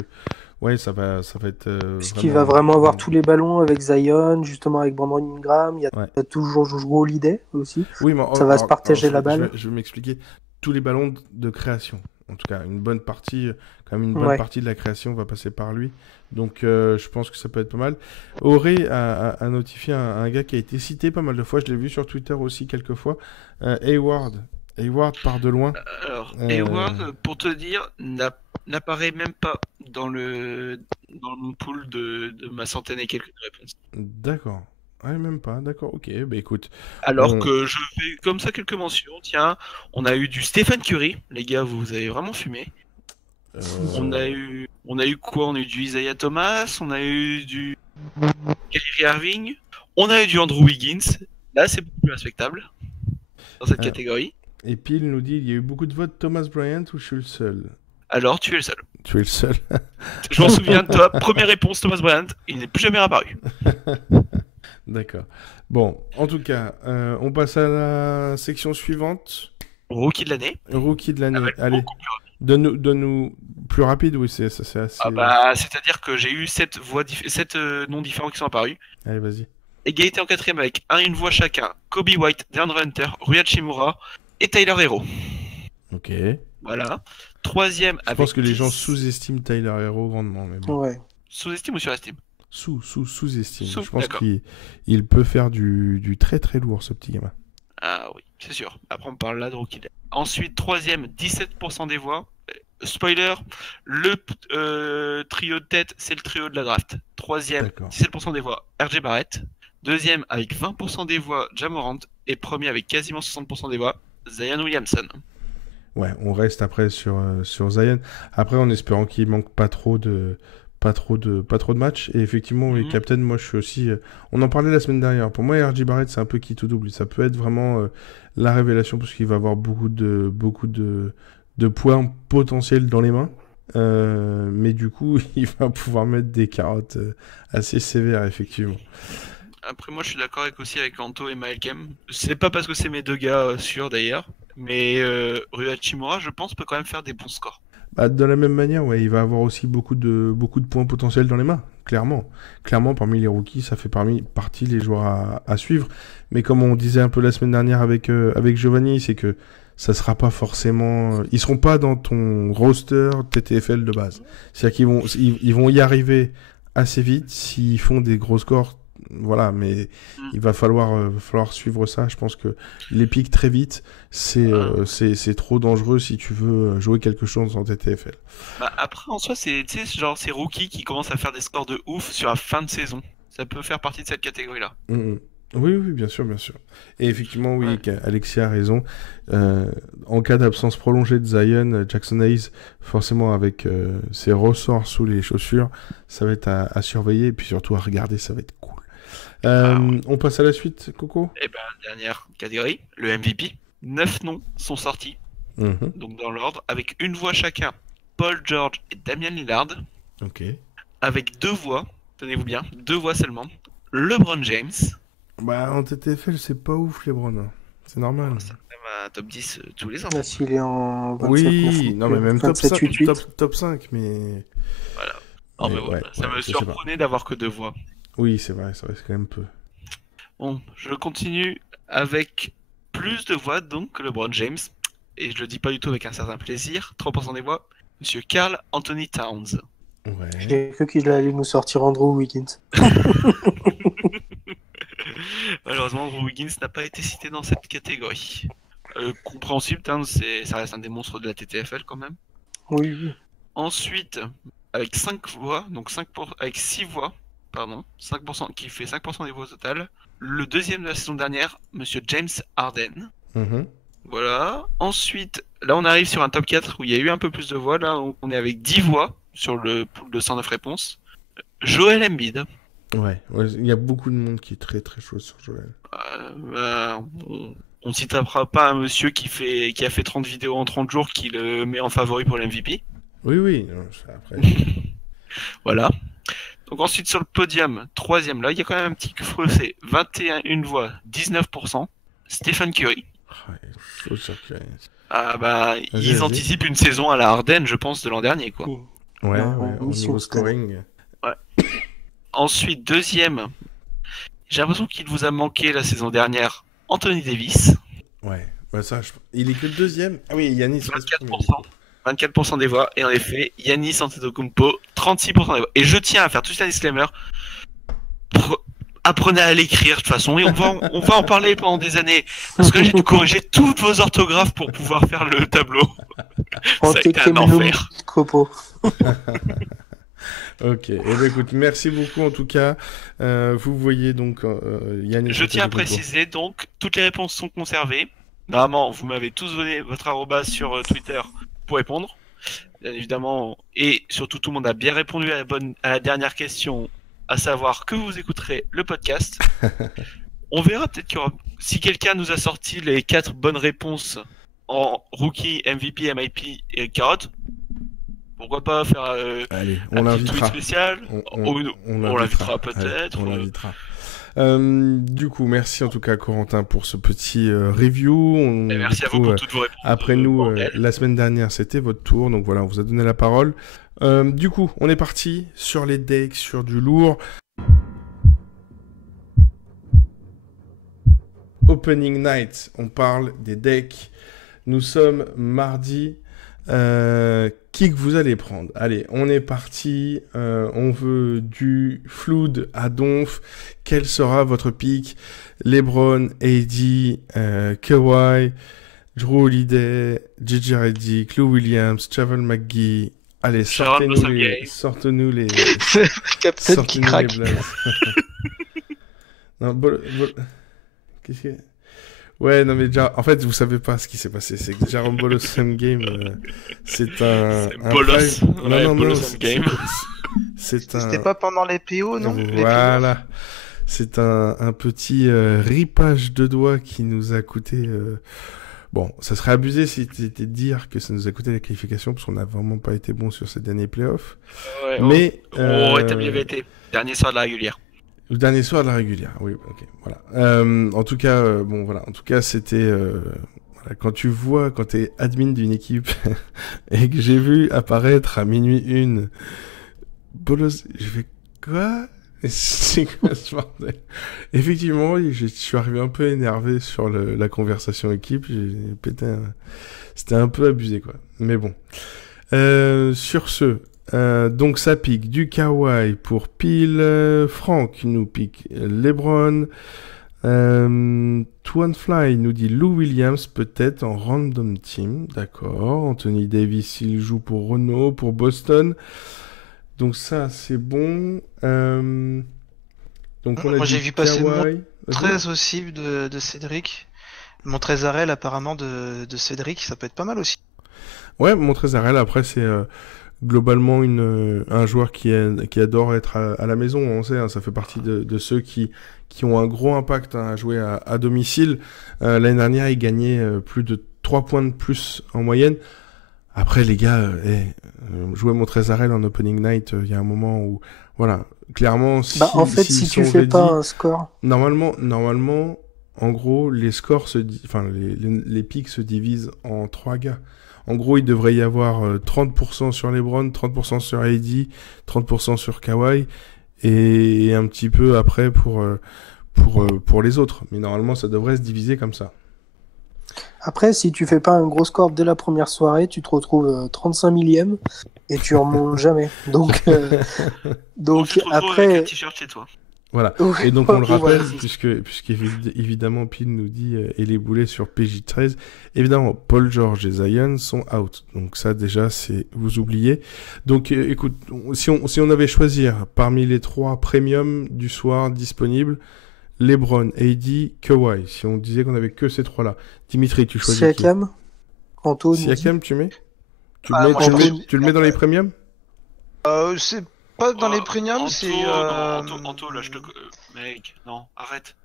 ouais, ça va être. Parce qu'il va vraiment avoir tous les ballons avec Zion, justement avec Brandon Ingram. Il y a toujours Jojo Holiday aussi. Oui, mais ça va se partager la balle. Je vais m'expliquer. Tous les ballons de création. En tout cas, une bonne partie, quand même une bonne partie de la création va passer par lui. Donc, je pense que ça peut être pas mal. Auré a notifié un gars qui a été cité pas mal de fois. Je l'ai vu sur Twitter aussi quelques fois. Hayward. Hayward part de loin. Alors, Hayward, pour te dire, n'apparaît même pas dans mon pool de ma centaine et quelques réponses. D'accord. Ouais, même pas. D'accord, ok. Bah écoute. Alors que je fais comme ça quelques mentions. Tiens, on a eu du Stephen Curry. Les gars, vous avez vraiment fumé. On a eu quoi? On a eu du Isaiah Thomas. On a eu du Kyrie Irving. On a eu du Andrew Wiggins. Là, c'est beaucoup plus respectable dans cette catégorie. Et Pile nous dit, il y a eu beaucoup de votes Thomas Bryant ou je suis le seul? Alors, tu es le seul. Tu es le seul. Je m'en souviens de toi. Première réponse, Thomas Bryant. Il n'est plus jamais apparu. D'accord. Bon, en tout cas, on passe à la section suivante. Rookie de l'année. Rookie de l'année. Allez, donne-nous plus rapide, oui, c'est assez... Ah bah, c'est-à-dire que j'ai eu 7 noms différents qui sont apparus. Allez, vas-y. Égalité en quatrième avec une voix chacun. Kobe White, DeAndre Hunter, Rui Hachimura et Tyler Hero. Ok. Voilà. Troisième avec... Je pense que les gens sous-estiment Tyler Hero grandement. Mais bon. Ouais. Sous-estime ou surestime? Sous-estime. Je pense d'accord. qu'il peut faire du très très lourd, ce petit gamin. Ah oui, c'est sûr. Après, on parle là de rookie. Ensuite, troisième, 17% des voix. Spoiler, le trio de tête, c'est le trio de la draft. Troisième, 17% des voix, RJ Barrett. Deuxième, avec 20% des voix, Ja Morant. Et premier, avec quasiment 60% des voix, Zion Williamson. Ouais, on reste après sur Zion. Après, en espérant qu'il manque pas trop de matchs. Et effectivement, oui, Captain, moi je suis aussi... on en parlait la semaine dernière. Pour moi, RJ Barrett, c'est un peu qui tout double. Ça peut être vraiment la révélation parce qu'il va avoir beaucoup de points potentiels dans les mains. Mais du coup, il va pouvoir mettre des carottes assez sévères, effectivement. Après, moi je suis d'accord aussi avec Anto et Malcolm. C'est pas parce que c'est mes deux gars sûrs d'ailleurs. Mais Rui Hachimura, je pense, peut quand même faire des bons scores. Bah, de la même manière, ouais, il va avoir aussi beaucoup de points potentiels dans les mains, clairement. Clairement, parmi les rookies, ça fait partie les joueurs à suivre. Mais comme on disait un peu la semaine dernière avec Giovanni, c'est que ça sera pas forcément... Ils seront pas dans ton roster TTFL de base. C'est-à-dire qu'ils vont y arriver assez vite s'ils font des gros scores. Voilà, mais il va falloir suivre ça. Je pense que les pics très vite, c'est trop dangereux si tu veux jouer quelque chose en TTFL. Bah après, en soi, c'est genre ces rookies qui commencent à faire des scores de ouf sur la fin de saison. Ça peut faire partie de cette catégorie-là. Oui, bien sûr. Et effectivement, oui, Alexia a raison. En cas d'absence prolongée de Zion, Jackson Hayes, forcément avec ses ressorts sous les chaussures, ça va être à surveiller et puis surtout à regarder, ça va être cool. On passe à la suite, Coco. Et ben, dernière catégorie, le MVP. 9 noms sont sortis, donc dans l'ordre, avec une voix chacun. Paul George et Damian Lillard. Ok. Avec 2 voix, tenez-vous bien, 2 voix seulement. LeBron James Bah, en TTFL, c'est pas ouf, LeBron. Hein. C'est normal. C'est quand même un top 10 tous les ans. Là, s'il est en 27, Oui, non, mais même top 5, 8. top 5, mais... Voilà. Non, mais voilà, ça me je sais surprenait d'avoir que 2 voix. Oui, c'est vrai, c'est quand même peu. Bon, je continue avec plus de voix donc que LeBron James. Et je le dis pas du tout avec un certain plaisir. 3% des voix. Monsieur Karl Anthony Towns. Ouais. J'ai cru qu'il allait nous sortir Andrew Wiggins. Malheureusement, Andrew Wiggins n'a pas été cité dans cette catégorie. Compréhensible, Towns, ça reste un des monstres de la TTFL quand même. Oui. Ensuite, avec 5 voix, donc avec 6 voix, pardon, 5%, qui fait 5% des voix au total. Le deuxième de la saison dernière, Monsieur James Harden. Mhm. Voilà. Ensuite, là on arrive sur un top 4 où il y a eu un peu plus de voix. Là on est avec 10 voix sur le pool de 109 réponses. Joel Embiid. Ouais, il y a beaucoup de monde qui est très très chaud sur Joel. On ne citera pas un monsieur qui a fait 30 vidéos en 30 jours qui le met en favori pour l'MVP. Oui, non, après... Voilà. Donc ensuite sur le podium, troisième, là il y a quand même un petit fossé. 21 voix, 19%. Stephen Curry. Ouais, chaud sur Curry. Ah bah, ils vas-y. anticipent une saison à la Harden, je pense, de l'an dernier, quoi. Ouais, au mission niveau cette année. scoring. Ensuite, deuxième, j'ai l'impression qu'il vous a manqué la saison dernière, Anthony Davis. Ouais, bah ça, il est que le deuxième. Ah oui, Yannis. 24%. 24% des voix. Et en effet, Giannis Antetokounmpo, 36% des voix. Et je tiens à faire tout un disclaimer. Apprenez à l'écrire de toute façon. Et on va en parler pendant des années. Parce que j'ai dû corriger toutes vos orthographes pour pouvoir faire le tableau. Ça a été un enfer. Copo. Ok, et ben écoute, merci beaucoup en tout cas. Vous voyez donc Yannis. Je tiens à préciser donc, toutes les réponses sont conservées. Normalement, vous m'avez tous donné votre arrobas sur Twitter pour répondre, bien évidemment. Et surtout, tout le monde a bien répondu à la dernière question, à savoir que vous écouterez le podcast. On verra peut-être qu'il y aura... Si quelqu'un nous a sorti les 4 bonnes réponses en rookie, MVP, MIP et carotte, pourquoi pas faire Allez, un on petit l'invitera. tweet spécial. On l'invitera peut-être. Allez, on l'invitera. Du coup, merci en tout cas Corentin pour ce petit review. Et merci à vous pour toutes vos réponses. Après nous, la semaine dernière, c'était votre tour, donc voilà, on vous a donné la parole. Du coup, on est parti sur les decks, sur du lourd. Opening night, on parle des decks. Nous sommes mardi. Qui que vous allez prendre? Allez, on est parti. On veut du Flood à Donf. Quel sera votre pick? LeBron, AD, Kawhi, Drew Holiday, JJ Redick, Lou Williams, Javel McGee. Allez, sortez-nous les Captain qui craque. Non, qu'est-ce que... Ouais, non mais déjà, en fait, vous savez pas ce qui s'est passé. C'est que déjà Rumble Awesome Game, c'est un bolos. Non, Game. C'était pas pendant les PO, non? Voilà. C'est un petit ripage de doigts qui nous a coûté... Bon, ça serait abusé si c'était de dire que ça nous a coûté la qualification, parce qu'on n'a vraiment pas été bon sur ces derniers playoffs. Ouais, mais... rétabli vérité. Dernier soir de la régulière. Le dernier soir de la régulière, oui, ok, voilà. En tout cas, en tout cas, c'était... voilà, quand t'es admin d'une équipe et que j'ai vu apparaître à minuit 1, Bolos, je fais quoi? C'est quoi ce bordel? Effectivement, je suis arrivé un peu énervé sur la conversation équipe, j'ai pété C'était un peu abusé, quoi. Mais bon. Sur ce... donc ça pique du Kawhi pour Peel, Franck nous pique LeBron, Twanfly nous dit Lou Williams peut-être en random team, d'accord. Anthony Davis il joue pour Renault, pour Boston, donc ça c'est bon. Donc on a moi j'ai vu passer Kawhi. mon 13 aussi de Cédric, mon 13 Arel apparemment de Cédric, ça peut être pas mal aussi. Ouais, mon 13 Arel après c'est... globalement un joueur qui adore être à la maison, on sait, hein, ça fait partie de ceux qui ont un gros impact à jouer à domicile. L'année dernière, il gagnait plus de 3 points de plus en moyenne. Après, les gars, jouer Montrezl en opening night, il y a un moment où, voilà, clairement, si En fait, si tu fais pas un score, normalement, en gros, les scores les pics se divisent en 3 gars. En gros, il devrait y avoir 30% sur LeBron, 30% sur AD, 30% sur Kawhi, et un petit peu après pour les autres. Mais normalement, ça devrait se diviser comme ça. après, si tu fais pas un gros score dès la première soirée, tu te retrouves 35 millième et tu remontes jamais. Donc Tu te retrouves avec un après, t-shirt chez toi. Voilà. Ouais, Et donc on le voilà, rappelle, puisque évidemment Pile nous dit et les boulets sur PJ13, évidemment Paul George et Zion sont out. Donc ça déjà c'est vous oubliez. Donc écoute, si on avait choisi parmi les 3 premiums du soir disponibles, LeBron, AD, Kawhi, si on disait qu'on avait que ces 3 là, Dimitri, tu choisis Siakam, Anto, Siakam, tu mets moi, tu le mets dans les premiums? C'est pas dans les premiums, Anto, c'est. non, Anto, là, mec, non, arrête.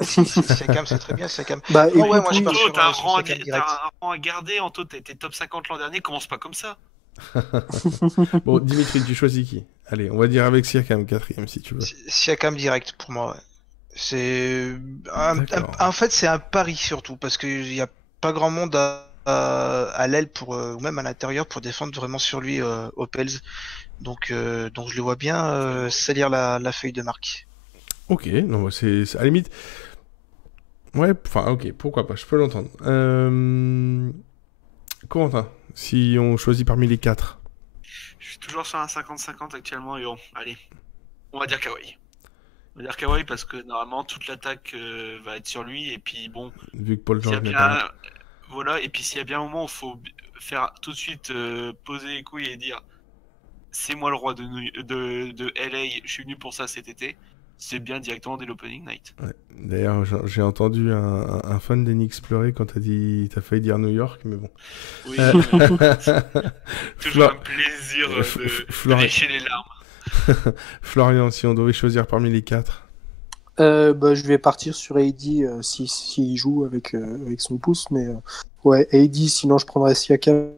Siakam, c'est très bien, Siakam. Bah, Non, ouais, écoute, moi je oui. pars Anto, sur t'as un Siakam direct. rang à garder, Anto, t'es top 50 l'an dernier, commence pas comme ça. Bon, Dimitri, tu choisis qui? Allez, on va dire avec Siakam, 4ème si tu veux. Siakam direct pour moi. Ouais. C'est D'accord. en fait c'est un pari surtout parce qu'il y a pas grand monde à l'aile ou même à l'intérieur pour défendre vraiment sur lui aux Pels. Donc je le vois bien salir la feuille de marque. Ok, non, c'est à la limite. Ouais, enfin, ok, pourquoi pas, je peux l'entendre. Corentin, si on choisit parmi les 4. Je suis toujours sur un 50-50 actuellement, et bon, allez, on va dire Kawhi. On va dire Kawhi parce que normalement toute l'attaque va être sur lui, et puis bon, Vu que Paul s'il y a George n'est bien, pas là. voilà, et puis s'il y a bien un moment où il faut faire tout de suite poser les couilles et dire c'est moi le roi de LA, je suis venu pour ça cet été, c'est bien directement dès l'opening night. Ouais. D'ailleurs, j'ai entendu un fan des Knicks pleurer quand t'as failli dire New York, mais bon. Oui, toujours un plaisir de lécher les larmes. Florian, si on devait choisir parmi les 4. Je vais partir sur AD s'il joue avec son pouce, mais ouais, AD, sinon je prendrais Siakam,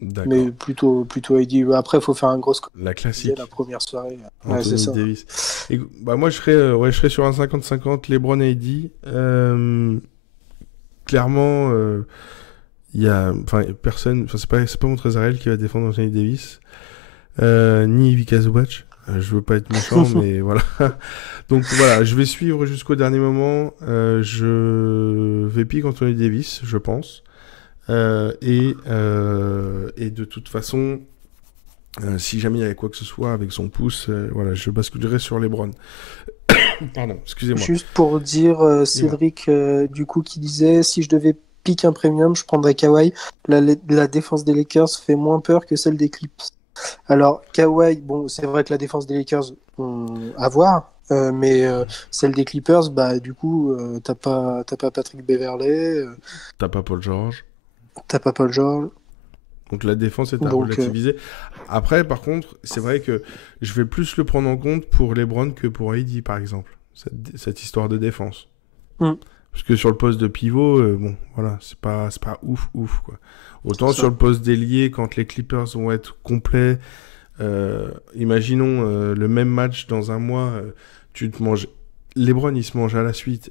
mais plutôt AD. Après, il faut faire un gros score. La classique. La première soirée. Ouais, c'est ça. Davis. Et, moi, je serais sur un 50-50 LeBron et AD. Clairement, il y a, personne, c'est pas Montrezl qui va défendre Anthony Davis, ni Ivica Zubac. Je veux pas être méchant, mais voilà. Donc voilà, je vais suivre jusqu'au dernier moment. Je vais pick Anthony Davis, je pense. Et de toute façon, si jamais il y avait quoi que ce soit avec son pouce, voilà, je basculerai sur LeBron. Pardon, excusez-moi. Juste pour dire, Cédric, du coup, qui disait si je devais pick un premium, je prendrais Kawhi. La défense des Lakers fait moins peur que celle des Clips. Alors, Kawhi, bon, c'est vrai que la défense des Lakers, à voir, mais celle des Clippers, bah, du coup, t'as pas Patrick Beverley. T'as pas Paul George. Donc la défense est à relativiser. Après, par contre, c'est vrai que je vais plus le prendre en compte pour LeBron que pour AD, par exemple. Cette histoire de défense. Parce que sur le poste de pivot, bon, voilà, c'est pas ouf, quoi. Autant sur le poste d'ailier, quand les Clippers vont être complets, imaginons le même match dans un mois, tu te manges... LeBron, il se mange à la suite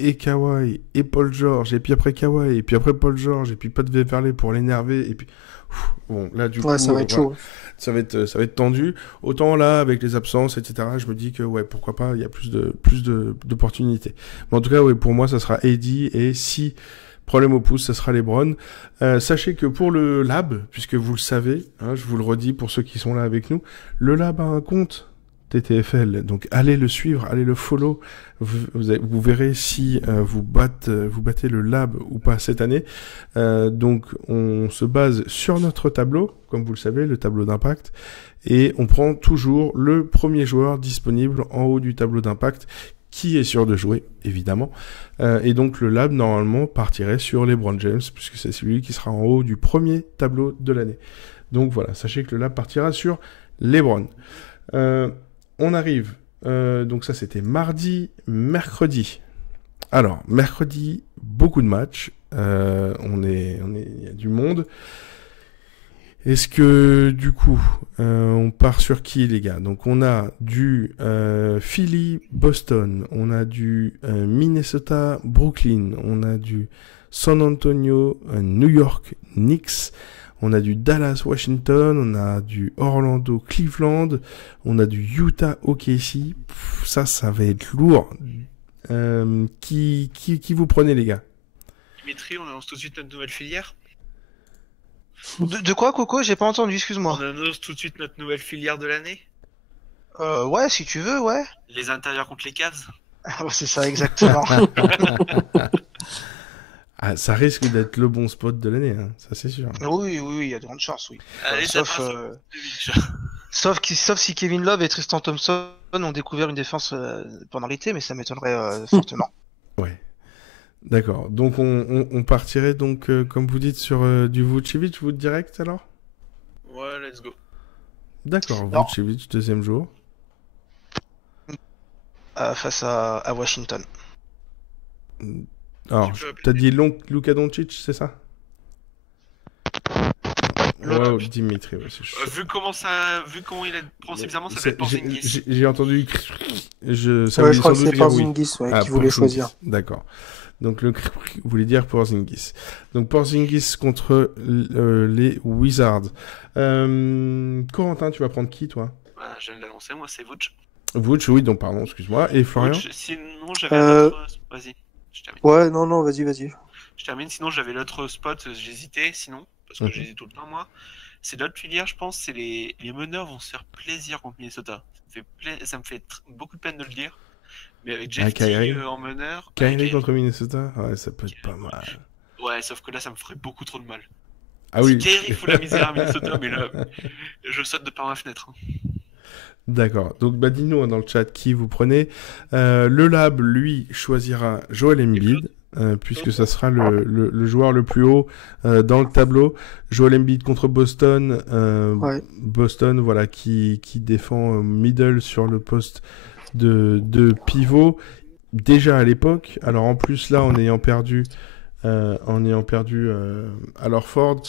et Kawhi, et Paul George, et puis après Kawhi, et puis après Paul George, et puis pas de Beverley pour l'énerver, et puis... Bon, là, du coup... ça va être chaud. Ça va être tendu. Autant là, avec les absences, etc., je me dis que, ouais, pourquoi pas, il y a plus d'opportunités. Mais en tout cas, ouais, pour moi, ça sera AD, et si... Problème au pouce, ça sera LeBron. Sachez que pour le lab, puisque vous le savez, hein, je vous le redis pour ceux qui sont là avec nous, le lab a un compte TTFL, donc allez le suivre, allez le follow, vous verrez si vous battez le lab ou pas cette année. Donc on se base sur notre tableau, comme vous le savez, le tableau d'impact, et on prend toujours le premier joueur disponible en haut du tableau d'impact, qui est sûr de jouer, évidemment. Et donc le lab, normalement, partirait sur LeBron James, puisque c'est celui qui sera en haut du premier tableau de l'année. Donc voilà, sachez que le lab partira sur LeBron. On arrive, donc ça c'était mardi, mercredi. Alors, mercredi, beaucoup de matchs. Il y a du monde. Est-ce que, du coup, on part sur qui, les gars? Donc, on a du Philly-Boston, on a du Minnesota-Brooklyn, on a du San Antonio-New York Knicks, on a du Dallas-Washington, on a du Orlando-Cleveland, on a du Utah-OKC. Ça va être lourd. Qui vous prenez, les gars? Dimitri, on annonce tout de suite notre nouvelle filière. De quoi, Coco? J'ai pas entendu, excuse-moi. On annonce tout de suite notre nouvelle filière de l'année. Ouais, si tu veux, ouais. Les intérieurs contre les Cavs. Ah, c'est ça, exactement. Ah, ça risque d'être le bon spot de l'année, hein, ça c'est sûr. Oui, il y a de grandes chances, oui. Allez, Sauf si Kevin Love et Tristan Thompson ont découvert une défense pendant l'été, mais ça m'étonnerait fortement. Ouais. D'accord. Donc on partirait donc, comme vous dites, sur du Vucevic, vous direct alors? Ouais, let's go. D'accord, Non. Vucevic, deuxième jour. Face à Washington. Alors, Tu peux t'as appeler. dit Luka Doncic, c'est ça? Ouais, Dimitri, ouais, c'est chaud. Vu comment il prend ses bizarrement, ça va être Porzingis. J'ai entendu. Ça Ouais, voulait je crois que sans doute c'est dire oui. Porzingis ouais, Ah, qui voulait Porzingis. choisir. D'accord. Donc le voulait dire Porzingis. Donc Porzingis contre les Wizards. Corentin, tu vas prendre qui, toi? Bah, je viens de l'annoncer, moi c'est Vooch. Vooch, oui, donc pardon, excuse-moi. Et Florian? Vooch, sinon j'avais l'autre. Vas-y, je termine. Ouais, non, vas-y. Je termine, sinon j'avais l'autre spot, j'hésitais, sinon, parce que Mhm. j'hésite tout le temps, moi. C'est l'autre filière, je pense, c'est les meneurs vont se faire plaisir contre Minnesota. Ça me fait beaucoup de peine de le dire. Mais avec Jeff Kyrie. Teague en meneur. Kyrie contre Minnesota? Ouais, ça peut être pas mal. Ouais, sauf que là, ça me ferait beaucoup trop de mal. Ah oui. Si Kyrie fout la misère à Minnesota, mais là, je saute de par ma fenêtre. D'accord. Donc, bah, dis-nous dans le chat qui vous prenez. Le Lab, lui, choisira Joel Embiid, puisque ça sera le joueur le plus haut dans le tableau. Joel Embiid contre Boston. Ouais. Boston, voilà, qui défend middle sur le poste de pivot. Déjà à l'époque. Alors, en plus, là, en ayant perdu à Lorford.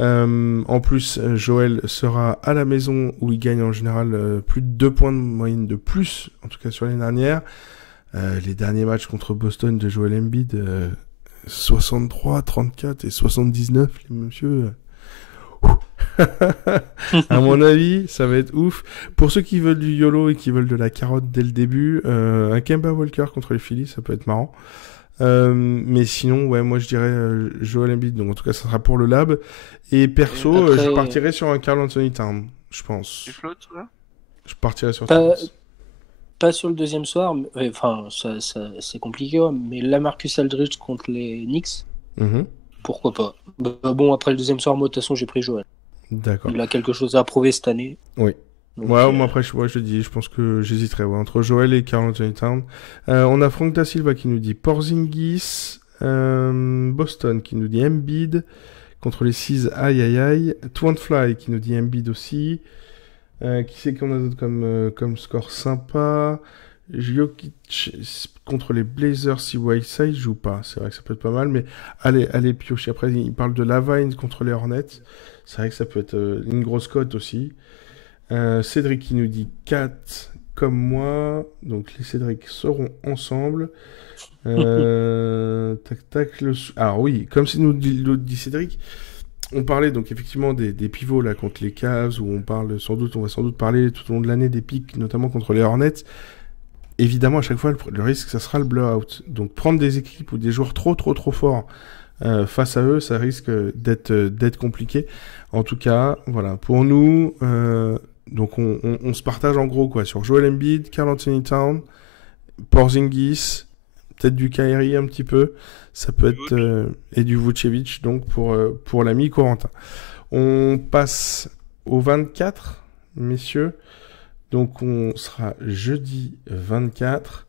En plus, Joël sera à la maison où il gagne en général plus de 2 points de moyenne de plus, en tout cas sur l'année dernière. Les derniers matchs contre Boston de Joel Embiid, 63, 34 et 79, les messieurs. À mon avis, ça va être ouf. Pour ceux qui veulent du YOLO et qui veulent de la carotte dès le début, un Kemba Walker contre les Phillies, ça peut être marrant. Mais sinon, ouais, moi je dirais Joel Embiid. Donc en tout cas, ça sera pour le Lab. Et perso, Après- je partirais sur un Karl Anthony Towns, je pense. Tu flottes, là? Je partirais sur Pas, Towns. pas sur le deuxième soir, mais, enfin, ça, c'est compliqué, ouais, mais LaMarcus Aldridge contre les Knicks, Mhm. pourquoi pas. Bah, bon, après le deuxième soir, moi, de toute façon, j'ai pris Joel. D'accord. Il a quelque chose à prouver cette année. Oui. Donc, Ouais, moi après, je dis, je pense que j'hésiterais entre Joel et Karl Anthony Towns. On a Franck Da Silva qui nous dit Porzingis, Boston qui nous dit Embiid, contre les 6, aïe aïe aïe. Twantfly qui nous dit Embiid aussi. Qui c'est qu'on a d'autre comme score sympa? Jokic contre les Blazers si Whiteside joue pas. C'est vrai que ça peut être pas mal, mais allez piocher. Après, il parle de Lavine contre les Hornets. C'est vrai que ça peut être une grosse cote aussi. Cédric qui nous dit 4 comme moi. Donc les Cédric seront ensemble. Tac. Alors oui, comme c'est nous dit Cédric, on parlait donc effectivement des pivots là contre les Cavs, où on va sans doute parler tout au long de l'année des pics, notamment contre les Hornets. Évidemment, à chaque fois, le risque, ça sera le blowout. Donc prendre des équipes ou des joueurs trop forts face à eux, ça risque d'être compliqué. En tout cas, voilà, pour nous, donc on se partage en gros quoi sur Joel Embiid, Karl Anthony Towns, Porzingis, peut-être du Kyrie un petit peu, ça peut être et du Vucevic donc pour l'ami Corentin. On passe au 24, messieurs. Donc on sera jeudi 24.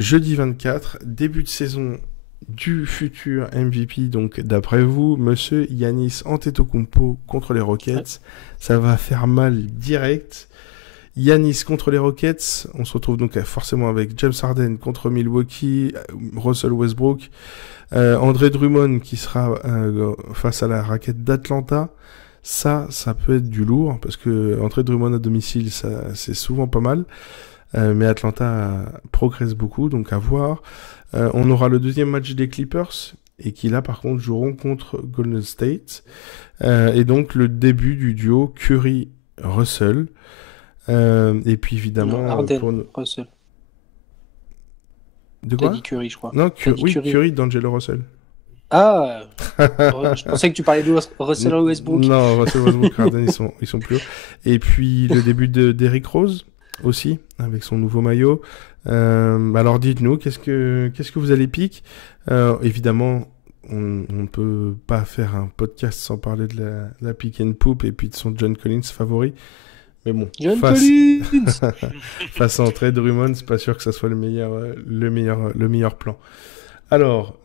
Jeudi 24, début de saison du futur MVP, donc d'après vous, monsieur Giannis Antetokounmpo contre les Rockets. Ça va faire mal direct. Giannis contre les Rockets. On se retrouve donc forcément avec James Harden contre Milwaukee, Russell Westbrook, André Drummond qui sera face à la raquette d'Atlanta. Ça peut être du lourd parce que André Drummond à domicile, ça c'est souvent pas mal. Mais Atlanta progresse beaucoup, donc à voir. On aura le deuxième match des Clippers et qui là par contre joueront contre Golden State. Et donc le début du duo Curry-Russell. Et puis évidemment... Harden, Russell. De quoi? T'as dit Curry, je crois. Non, Curry d'Angelo Russell. Ah je pensais que tu parlais de Russell Westbrook. Non, Russell Westbrook, Harden, ils sont plus hauts. Et puis le début d'Eric Rose aussi, avec son nouveau maillot. Alors dites-nous, qu'est-ce que vous allez piquer? Évidemment, on ne peut pas faire un podcast sans parler de la pick and poop et puis de son John Collins favori. Mais bon, Collins face à André Drummond, c'est pas sûr que ça soit le meilleur plan. Alors,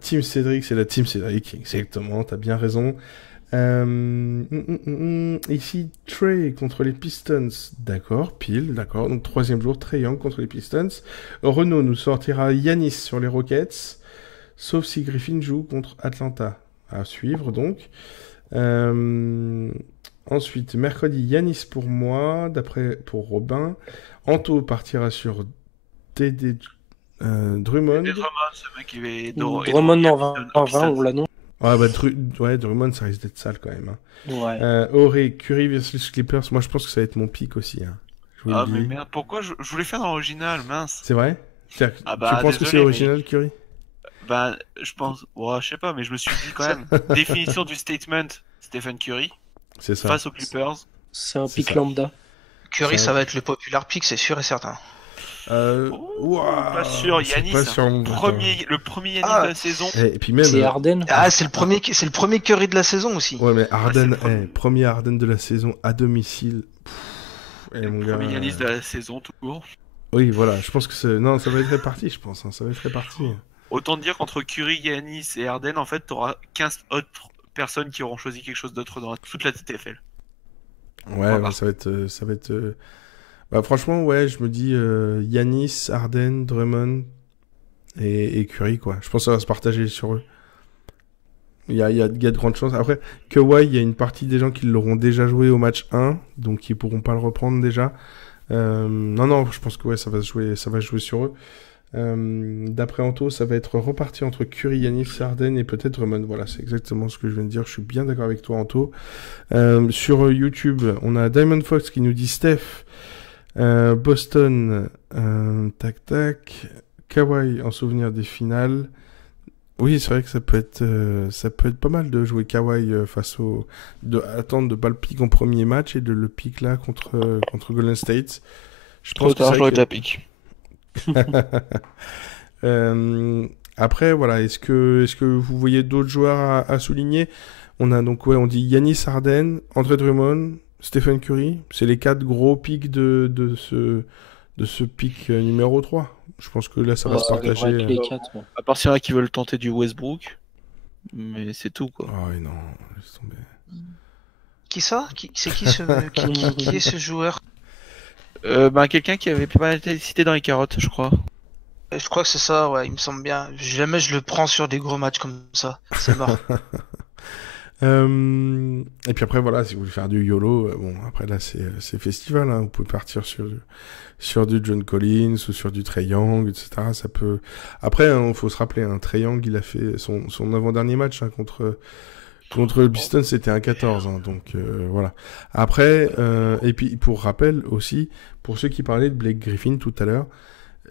Team Cédric, c'est la Team Cédric, exactement, t'as bien raison. Ici, Trey contre les Pistons, d'accord, d'accord. Donc, 3e jour, Trey Young contre les Pistons. Renaud nous sortira Giannis sur les Rockets, sauf si Griffin joue contre Atlanta. À suivre, donc. Ensuite, mercredi, Giannis pour moi, pour Robin. Anto partira sur TD Drummond. Ce mec, il est Drummond en 20, on l'annonce. Ouais, Drummond, ça risque d'être sale quand même. Hein. Ouais. Auré, Curry versus Clippers, moi je pense que ça va être mon pick aussi. Hein. Mais merde, pourquoi je voulais faire dans l'original, mince. C'est vrai? Tu penses désolé, que c'est original, Curry? Je pense, je sais pas, mais je me suis dit quand même, définition du statement, Stephen Curry, c'est ça. face aux Clippers. C'est un pick lambda. Curry, ça va être le popular pick, c'est sûr et certain. Pas sûr, Yanis, le premier Yanis de la saison. Et puis même, c'est Harden. C'est le premier Curry de la saison aussi. Ouais, mais Harden, premier Harden de la saison à domicile. Le premier Yanis de la saison, tout court. Oui, voilà, je pense que ça va être réparti, je pense. Hein, ça va être réparti. Autant dire qu'entre Curry, Yanis et Harden, en fait, t'auras 15 autres personnes qui auront choisi quelque chose d'autre dans toute la TTFL. Ouais, ça va être. Franchement, ouais, je me dis Giannis, Harden, Drummond et Curry, quoi. Je pense que ça va se partager sur eux. Il y a de grandes chances. Après, Kawhi, il y a une partie des gens qui l'auront déjà joué au match 1, donc ils pourront pas le reprendre déjà. Non, je pense que ouais, ça va jouer sur eux. D'après Anto, ça va être reparti entre Curry, Giannis, Harden et peut-être Drummond. Voilà, c'est exactement ce que je viens de dire. Je suis bien d'accord avec toi, Anto. Sur YouTube, on a Diamond Fox qui nous dit Steph, Boston, tac, Kawhi en souvenir des finales. Oui, c'est vrai que ça peut être pas mal de jouer Kawhi face attendre de pas le pick en premier match et de le pick là contre Golden State. Je pense que j'aurais la pick. Après, voilà, est-ce que vous voyez d'autres joueurs à souligner? On a donc, on dit Giannis, Harden, André Drummond, Stephen Curry. C'est les 4 gros pics de ce pic numéro 3. Je pense que là, ça va se partager. Les 4, ouais. À part ceux-là qui veulent tenter du Westbrook, mais c'est tout, quoi. Oh non, laisse tomber. Qui ça? C'est qui est ce joueur? Quelqu'un qui avait pas été cité dans les carottes, je crois. Je crois que c'est ça, ouais, il me semble bien. Jamais je le prends sur des gros matchs comme ça. C'est mort. Et puis après, voilà, si vous voulez faire du YOLO, après là, c'est festival, hein, vous pouvez partir sur du John Collins ou sur du Trae Young, etc. Ça peut... Après, il faut se rappeler, hein, Trae Young, il a fait son avant-dernier match hein, contre le Pistons, c'était un 14, hein, donc voilà. Après, et puis pour rappel aussi, pour ceux qui parlaient de Blake Griffin tout à l'heure,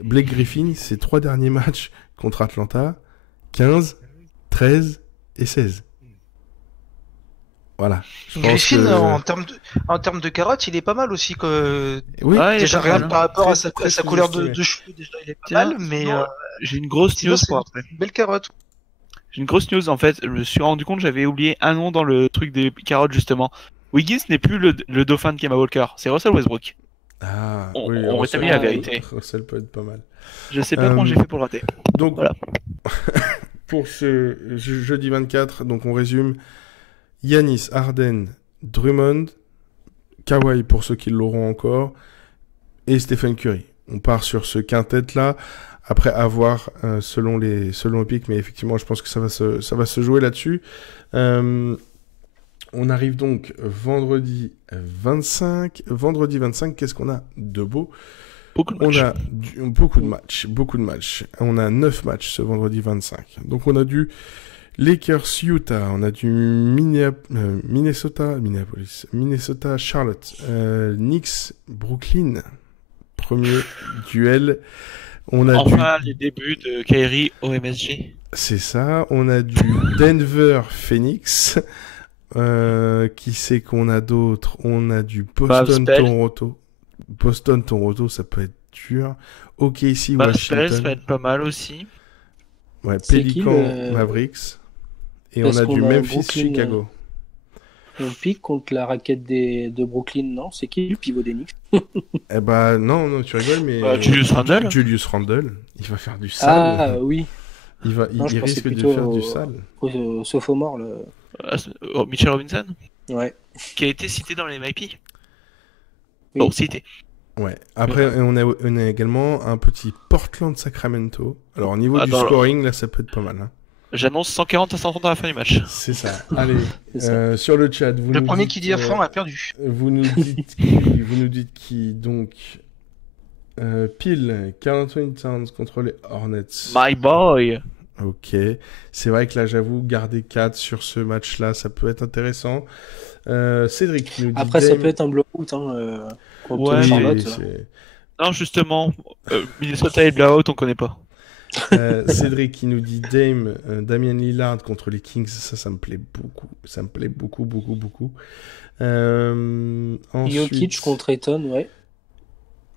Blake Griffin, ses 3 derniers matchs contre Atlanta, 15, 13 et 16. Voilà. Griffin, en termes de carottes, il est pas mal aussi. Oui, déjà rien par rapport à sa couleur de cheveux, déjà il est pas mal, mais j'ai une grosse news pour après. Une belle carotte. J'ai une grosse news en fait. Je me suis rendu compte que j'avais oublié un nom dans le truc des carottes justement. Wiggins n'est plus le dauphin de Kemba Walker, c'est Russell Westbrook. Ah, on rétablit la vérité. Russell peut être pas mal. Je sais pas comment j'ai fait pour le rater. Donc voilà. Pour ce jeudi 24, donc on résume. Giannis, Harden, Drummond, Kawhi pour ceux qui l'auront encore, et Stephen Curry. On part sur ce quintet-là. Après avoir selon les pics, mais effectivement, je pense que ça va se jouer là-dessus. On arrive donc vendredi 25. Vendredi 25, qu'est-ce qu'on a de beau? Beaucoup de matchs. On a beaucoup de matchs. On a 9 matchs ce vendredi 25. Donc on a du Lakers Utah, on a du Minnesota Charlotte, Knicks Brooklyn. Premier duel. On a enfin, les débuts de Kyrie au MSG. C'est ça. On a du Denver Phoenix. Qui c'est qu'on a d'autres? On a du Boston Toronto. Boston Toronto, ça peut être dur. OKC Washington. Ça va être pas mal aussi. Ouais, Pelican Mavericks. Et on a du Memphis Chicago. On pique contre la raquette de Brooklyn, non? C'est qui le pivot des Knicks? Eh bah non, tu rigoles, mais Julius Randle, il va faire du sale. Ah oui. Il risque de faire du sale. Au sophomore, Mitchell Robinson, ouais. qui a été cité dans les MIP. Oui. Bon, cité. Ouais. Après, on a également un petit Portland-Sacramento. Alors, au niveau du scoring, là, ça peut être pas mal. Hein. J'annonce 140 à 130 à la fin du match. C'est ça. Allez, sur le chat, le premier qui dit enfant a perdu. Vous nous dites qui donc pile Karl Anthony Towns contre les Hornets. My boy. Ok, c'est vrai que là, j'avoue, garder 4 sur ce match-là, ça peut être intéressant. Cédric nous dit après, ça peut être un blowout contre Charlotte. Non, justement, Minnesota et blowout, on connaît pas. Cédric qui nous dit Damian Lillard contre les Kings, ça me plaît beaucoup. Ça me plaît beaucoup. Ensuite, Jokic contre Ayton, ouais.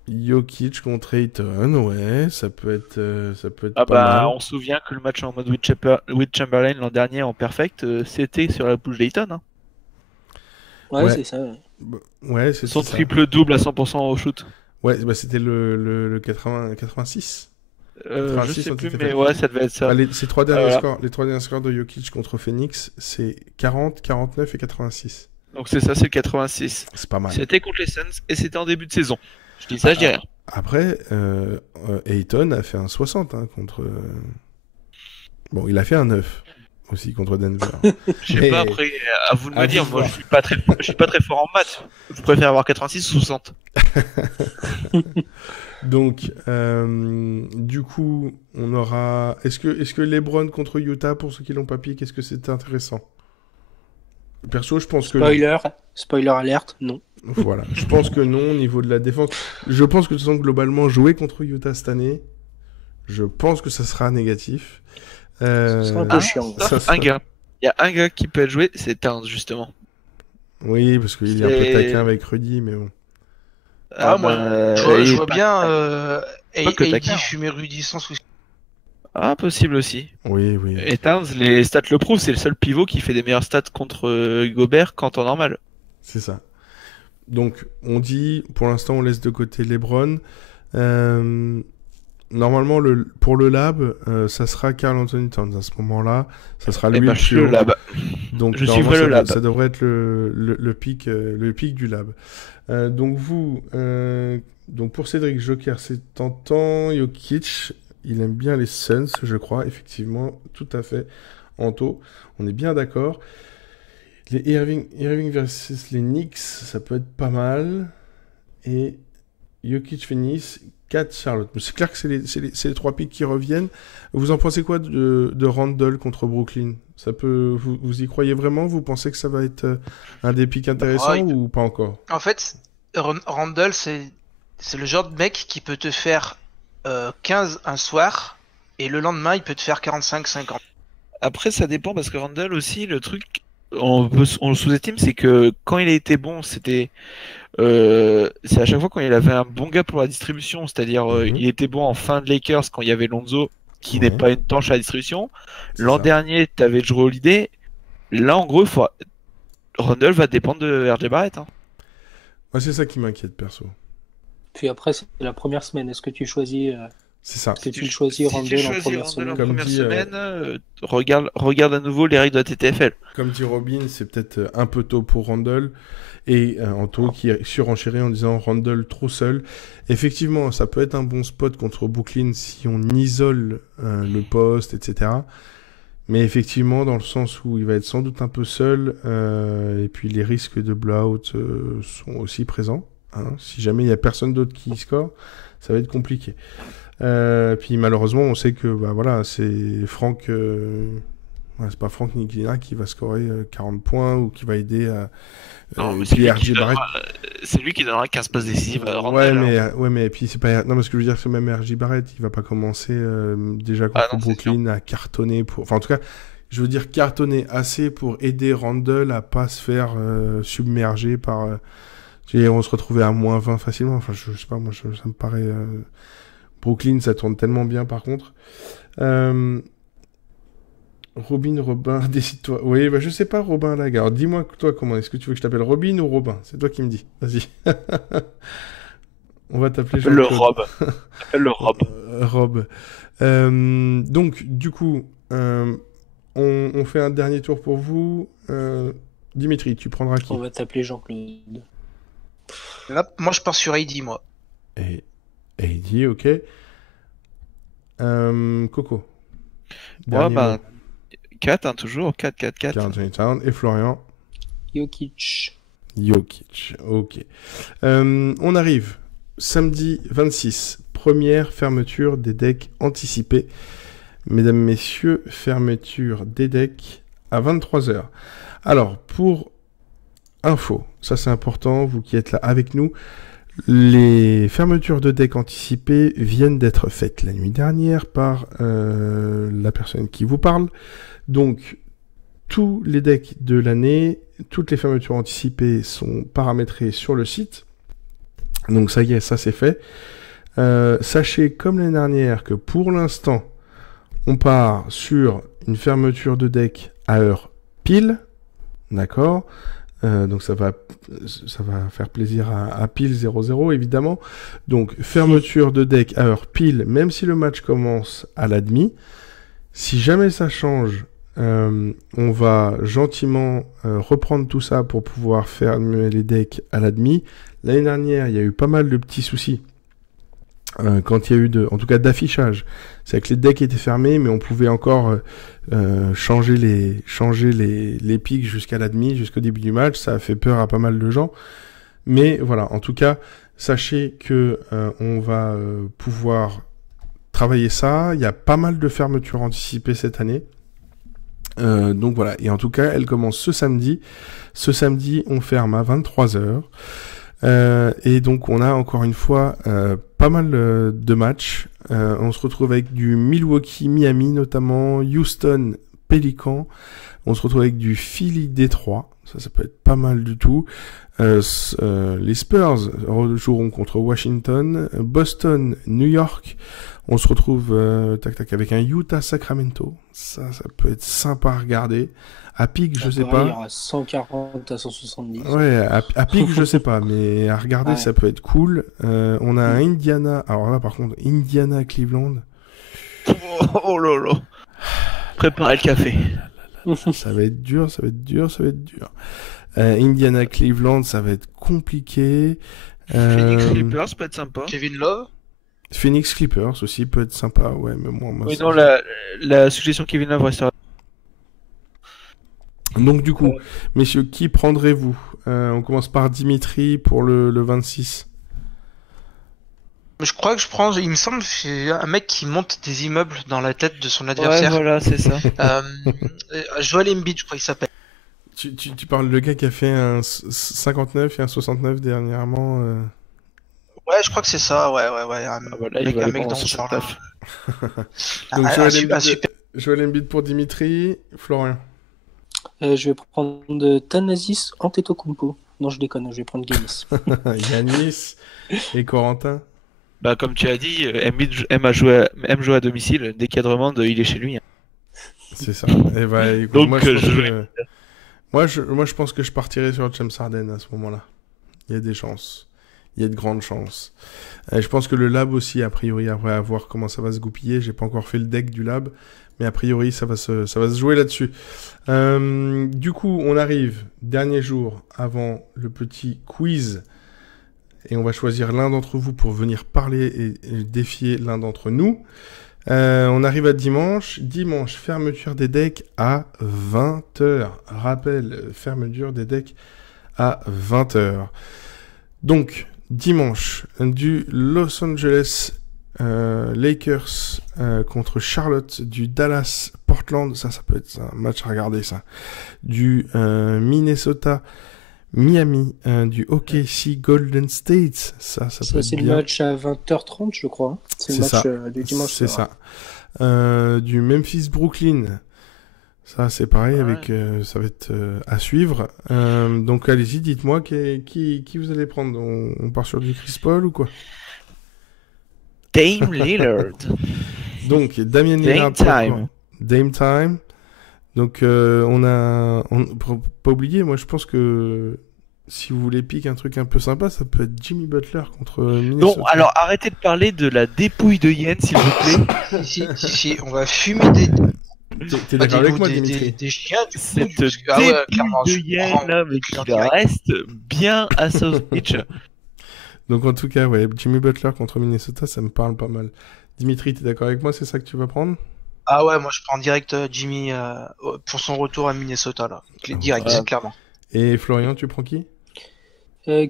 Jokic contre Ayton, ouais, ça peut être pas mal. On se souvient que le match en mode with Chamberlain l'an dernier en perfect, c'était sur la bouche d'Ayton. Hein. Ouais, c'est ça. Ouais, c'est son ça. triple-double à 100% au shoot. Ouais, bah c'était le 86. Je sais plus, mais ouais, ça devait être ça. Les trois derniers scores de Jokic contre Phoenix, c'est 40, 49 et 86. Donc c'est ça, c'est le 86. C'est pas mal. C'était contre les Suns et c'était en début de saison. Je dis ça, je dis rien. Après, Ayton a fait un 60 contre... Bon, il a fait un 9 aussi contre Denver. Je sais pas, après, à vous de me dire, moi je suis pas très fort en maths. Je préfère avoir 86 ou 60. Donc, du coup, on aura... Est-ce que LeBron contre Utah, pour ceux qui l'ont pas piqué, est-ce que c'est intéressant? Perso, je pense que... Spoiler alerte, non. Voilà, je pense que non, au niveau de la défense. Je pense que de toute façon, globalement, jouer contre Utah cette année, je pense que ça sera négatif. Ça sera un peu chiant. Il y a un gars qui peut être joué, c'est Towns, justement. Oui, parce qu'il est un peu taquin avec Rudy, mais bon. Je vois bien AD fumer Rudy sans souci. Ah, possible aussi. Oui. Et Towns, les stats le prouvent, c'est le seul pivot qui fait des meilleures stats contre Gobert qu'en temps normal. C'est ça. Donc, on dit, pour l'instant, on laisse de côté LeBron. Normalement, pour le lab, ça sera Karl Anthony Towns à ce moment-là. Ça sera lui le lab. Donc, je suivrai le lab. Ça devrait être le pic du lab. Donc, donc pour Cédric Joker, c'est tentant. Jokic, il aime bien les Suns, je crois, effectivement, tout à fait. Anto, on est bien d'accord. Les Irving versus les Knicks, ça peut être pas mal. Et Jokic Phoenix, 4 Charlotte. C'est clair que c'est les 3 pics qui reviennent. Vous en pensez quoi de Randle contre Brooklyn? Ça peut, vous y croyez vraiment? Vous pensez que ça va être un des pics intéressants ou pas encore? En fait, Randle, c'est le genre de mec qui peut te faire 15 un soir et le lendemain, il peut te faire 45-50. Après, ça dépend parce que Randle aussi, le truc, on le sous-estime, c'est que quand il a été bon, c'est à chaque fois quand il avait un bon gars pour la distribution, c'est-à-dire il était bon en fin de Lakers quand il y avait Lonzo qui n'est pas une tanche à la distribution. L'an dernier, t'avais Jrue Holiday. Là, en gros, Randle va dépendre de RJ Barrett. Hein. Ouais, c'est ça qui m'inquiète, perso. Puis après, c'est la première semaine. Est-ce que tu choisis C'est ça. Que tu choisis Randle en première semaine. Comme première dit, semaine, regarde à nouveau les règles de la TTFL. Comme dit Robin, c'est peut-être un peu tôt pour Randle. Et Anto qui surenchérit en disant Randle trop seul. Effectivement, ça peut être un bon spot contre Brooklyn si on isole le poste, etc. Mais effectivement, dans le sens où il va être sans doute un peu seul, et puis les risques de blowout sont aussi présents. Hein. Si jamais il n'y a personne d'autre qui score, ça va être compliqué. Puis malheureusement, on sait que voilà, c'est Franck... c'est pas Franck Ntilikina qui va scorer 40 points ou qui va aider à... c'est lui qui donnera 15 passes décisives à Randle. Ouais, mais puis c'est pas... Non, parce que je veux dire que même RJ Barrett, il va pas commencer déjà contre Brooklyn à cartonner pour... Enfin, en tout cas, je veux dire cartonner assez pour aider Randle à pas se faire submerger par... on se retrouvait à moins 20 facilement. Enfin, je sais pas, moi, ça me paraît... Brooklyn, ça tourne tellement bien, par contre. Robin, décide-toi. Oui, je sais pas, Robin Laga. Alors, dis-moi, toi, comment est-ce que tu veux que je t'appelle Robin ou Robin? C'est toi qui me dis. Vas-y. On va t'appeler Jean-Claude. Le Rob. Rob. Donc, du coup, on fait un dernier tour pour vous. Dimitri, tu prendras qui? On va t'appeler Jean-Claude. Là, moi, je pars sur AD, moi. Et AD, ok. Coco. Ouais, 4, toujours. 4. Karl Anthony Towns. Et Florian. Jokic, ok. On arrive. Samedi 26. Première fermeture des decks anticipés. Mesdames, messieurs, fermeture des decks à 23h. Alors, pour info, ça c'est important, vous qui êtes là avec nous, les fermetures de decks anticipées viennent d'être faites la nuit dernière par la personne qui vous parle. Donc, tous les decks de l'année, toutes les fermetures anticipées sont paramétrées sur le site. Donc ça y est, ça c'est fait. Sachez, comme l'année dernière, que pour l'instant, on part sur une fermeture de deck à heure pile. D'accord ? Donc ça va faire plaisir à pile 0-0 évidemment. Donc fermeture de deck à heure pile, même si le match commence à la demi. Si jamais ça change, on va gentiment reprendre tout ça pour pouvoir fermer les decks à la demi. L'année dernière, il y a eu pas mal de petits soucis. Quand il y a eu en tout cas d'affichage. C'est que les decks étaient fermés, mais on pouvait encore changer les pics jusqu'à la demi, jusqu'au début du match. Ça a fait peur à pas mal de gens. Mais voilà, en tout cas, sachez que on va pouvoir travailler ça. Il y a pas mal de fermetures anticipées cette année. Donc voilà, et en tout cas, elle commence ce samedi. Ce samedi, on ferme à 23h. Et donc on a encore une fois pas mal de matchs. On se retrouve avec du Milwaukee-Miami notamment, Houston-Pélican. On se retrouve avec du Philly-Détroit. Ça peut être pas mal du tout. Les Spurs joueront contre Washington. Boston-New York. On se retrouve avec un Utah-Sacramento. Ça peut être sympa à regarder. À pic, je sais pas. Il y aura 140 à 170. Ouais, à pic, je sais pas, mais à regarder, ça peut être cool. On a un Indiana. Alors là, par contre, Indiana-Cleveland. Oh là. Préparez le café. Ça va être dur. Indiana-Cleveland, ça va être compliqué. Phoenix Clippers peut être sympa. Kevin Love. Phoenix Clippers aussi peut être sympa, ouais, mais moi oui, non, la suggestion Kevin Love restera. Donc du coup, messieurs, qui prendrez-vous? On commence par Dimitri pour le 26. Je crois que il me semble, c'est un mec qui monte des immeubles dans la tête de son adversaire. Ouais, voilà, c'est ça. Joel Embiid, je crois qu'il s'appelle. Tu parles de gars qui a fait un 59 et un 69 dernièrement. Ouais, je crois que c'est ça, ouais. Un mec dans ce genre-là. Donc Joel Embiid pour Dimitri, Florian. Je vais prendre Thanasis Antetokounmpo. Non, je déconne, je vais prendre Giannis. Giannis et Corentin. Bah, comme tu as dit, Embiid aime jouer à domicile. Dès qu'il y a de demande, il est chez lui. Hein. C'est ça. Et bah, écoute, donc, moi, je pense que je partirai sur James Harden à ce moment-là. Il y a des chances. Il y a de grandes chances. Je pense que le lab aussi, a priori, après à voir comment ça va se goupiller. J'ai pas encore fait le deck du lab, mais a priori, ça va se jouer là-dessus. Du coup, on arrive, dernier jour avant le petit quiz, et on va choisir l'un d'entre vous pour venir parler et défier l'un d'entre nous. On arrive à dimanche. Dimanche, fermeture des decks à 20h. Rappel, fermeture des decks à 20h. Donc, dimanche, du Los Angeles Lakers contre Charlotte, du Dallas Portland, ça peut être un match à regarder ça, du Minnesota Miami, du OKC Golden State, ça peut être c'est bien. le match à 20h30 je crois, hein. C'est le match du dimanche c'est soir. ça. Du Memphis Brooklyn, ça c'est pareil, avec ça va être à suivre. Donc allez-y, dites-moi qui vous allez prendre. On part sur du Chris Paul ou quoi? Dame Lillard. Donc Damien Lillard, Dame Time. Donc pas oublier, moi je pense que si vous voulez piquer un truc un peu sympa, ça peut être Jimmy Butler contre Minnesota. Non, alors arrêtez de parler de la dépouille de Yen, s'il vous plaît. Si, on va fumer des... T'es d'accord avec moi, Dimitri? Des chiens, du coup. Cette Clairement, dépouille de Yen, là, mais qui reste bien à South Beach. Donc en tout cas, ouais, Jimmy Butler contre Minnesota, ça me parle pas mal. Dimitri, t'es d'accord avec moi? C'est ça que tu vas prendre? Ah ouais, moi je prends direct Jimmy pour son retour à Minnesota, là. Direct, clairement. Et Florian, tu prends qui?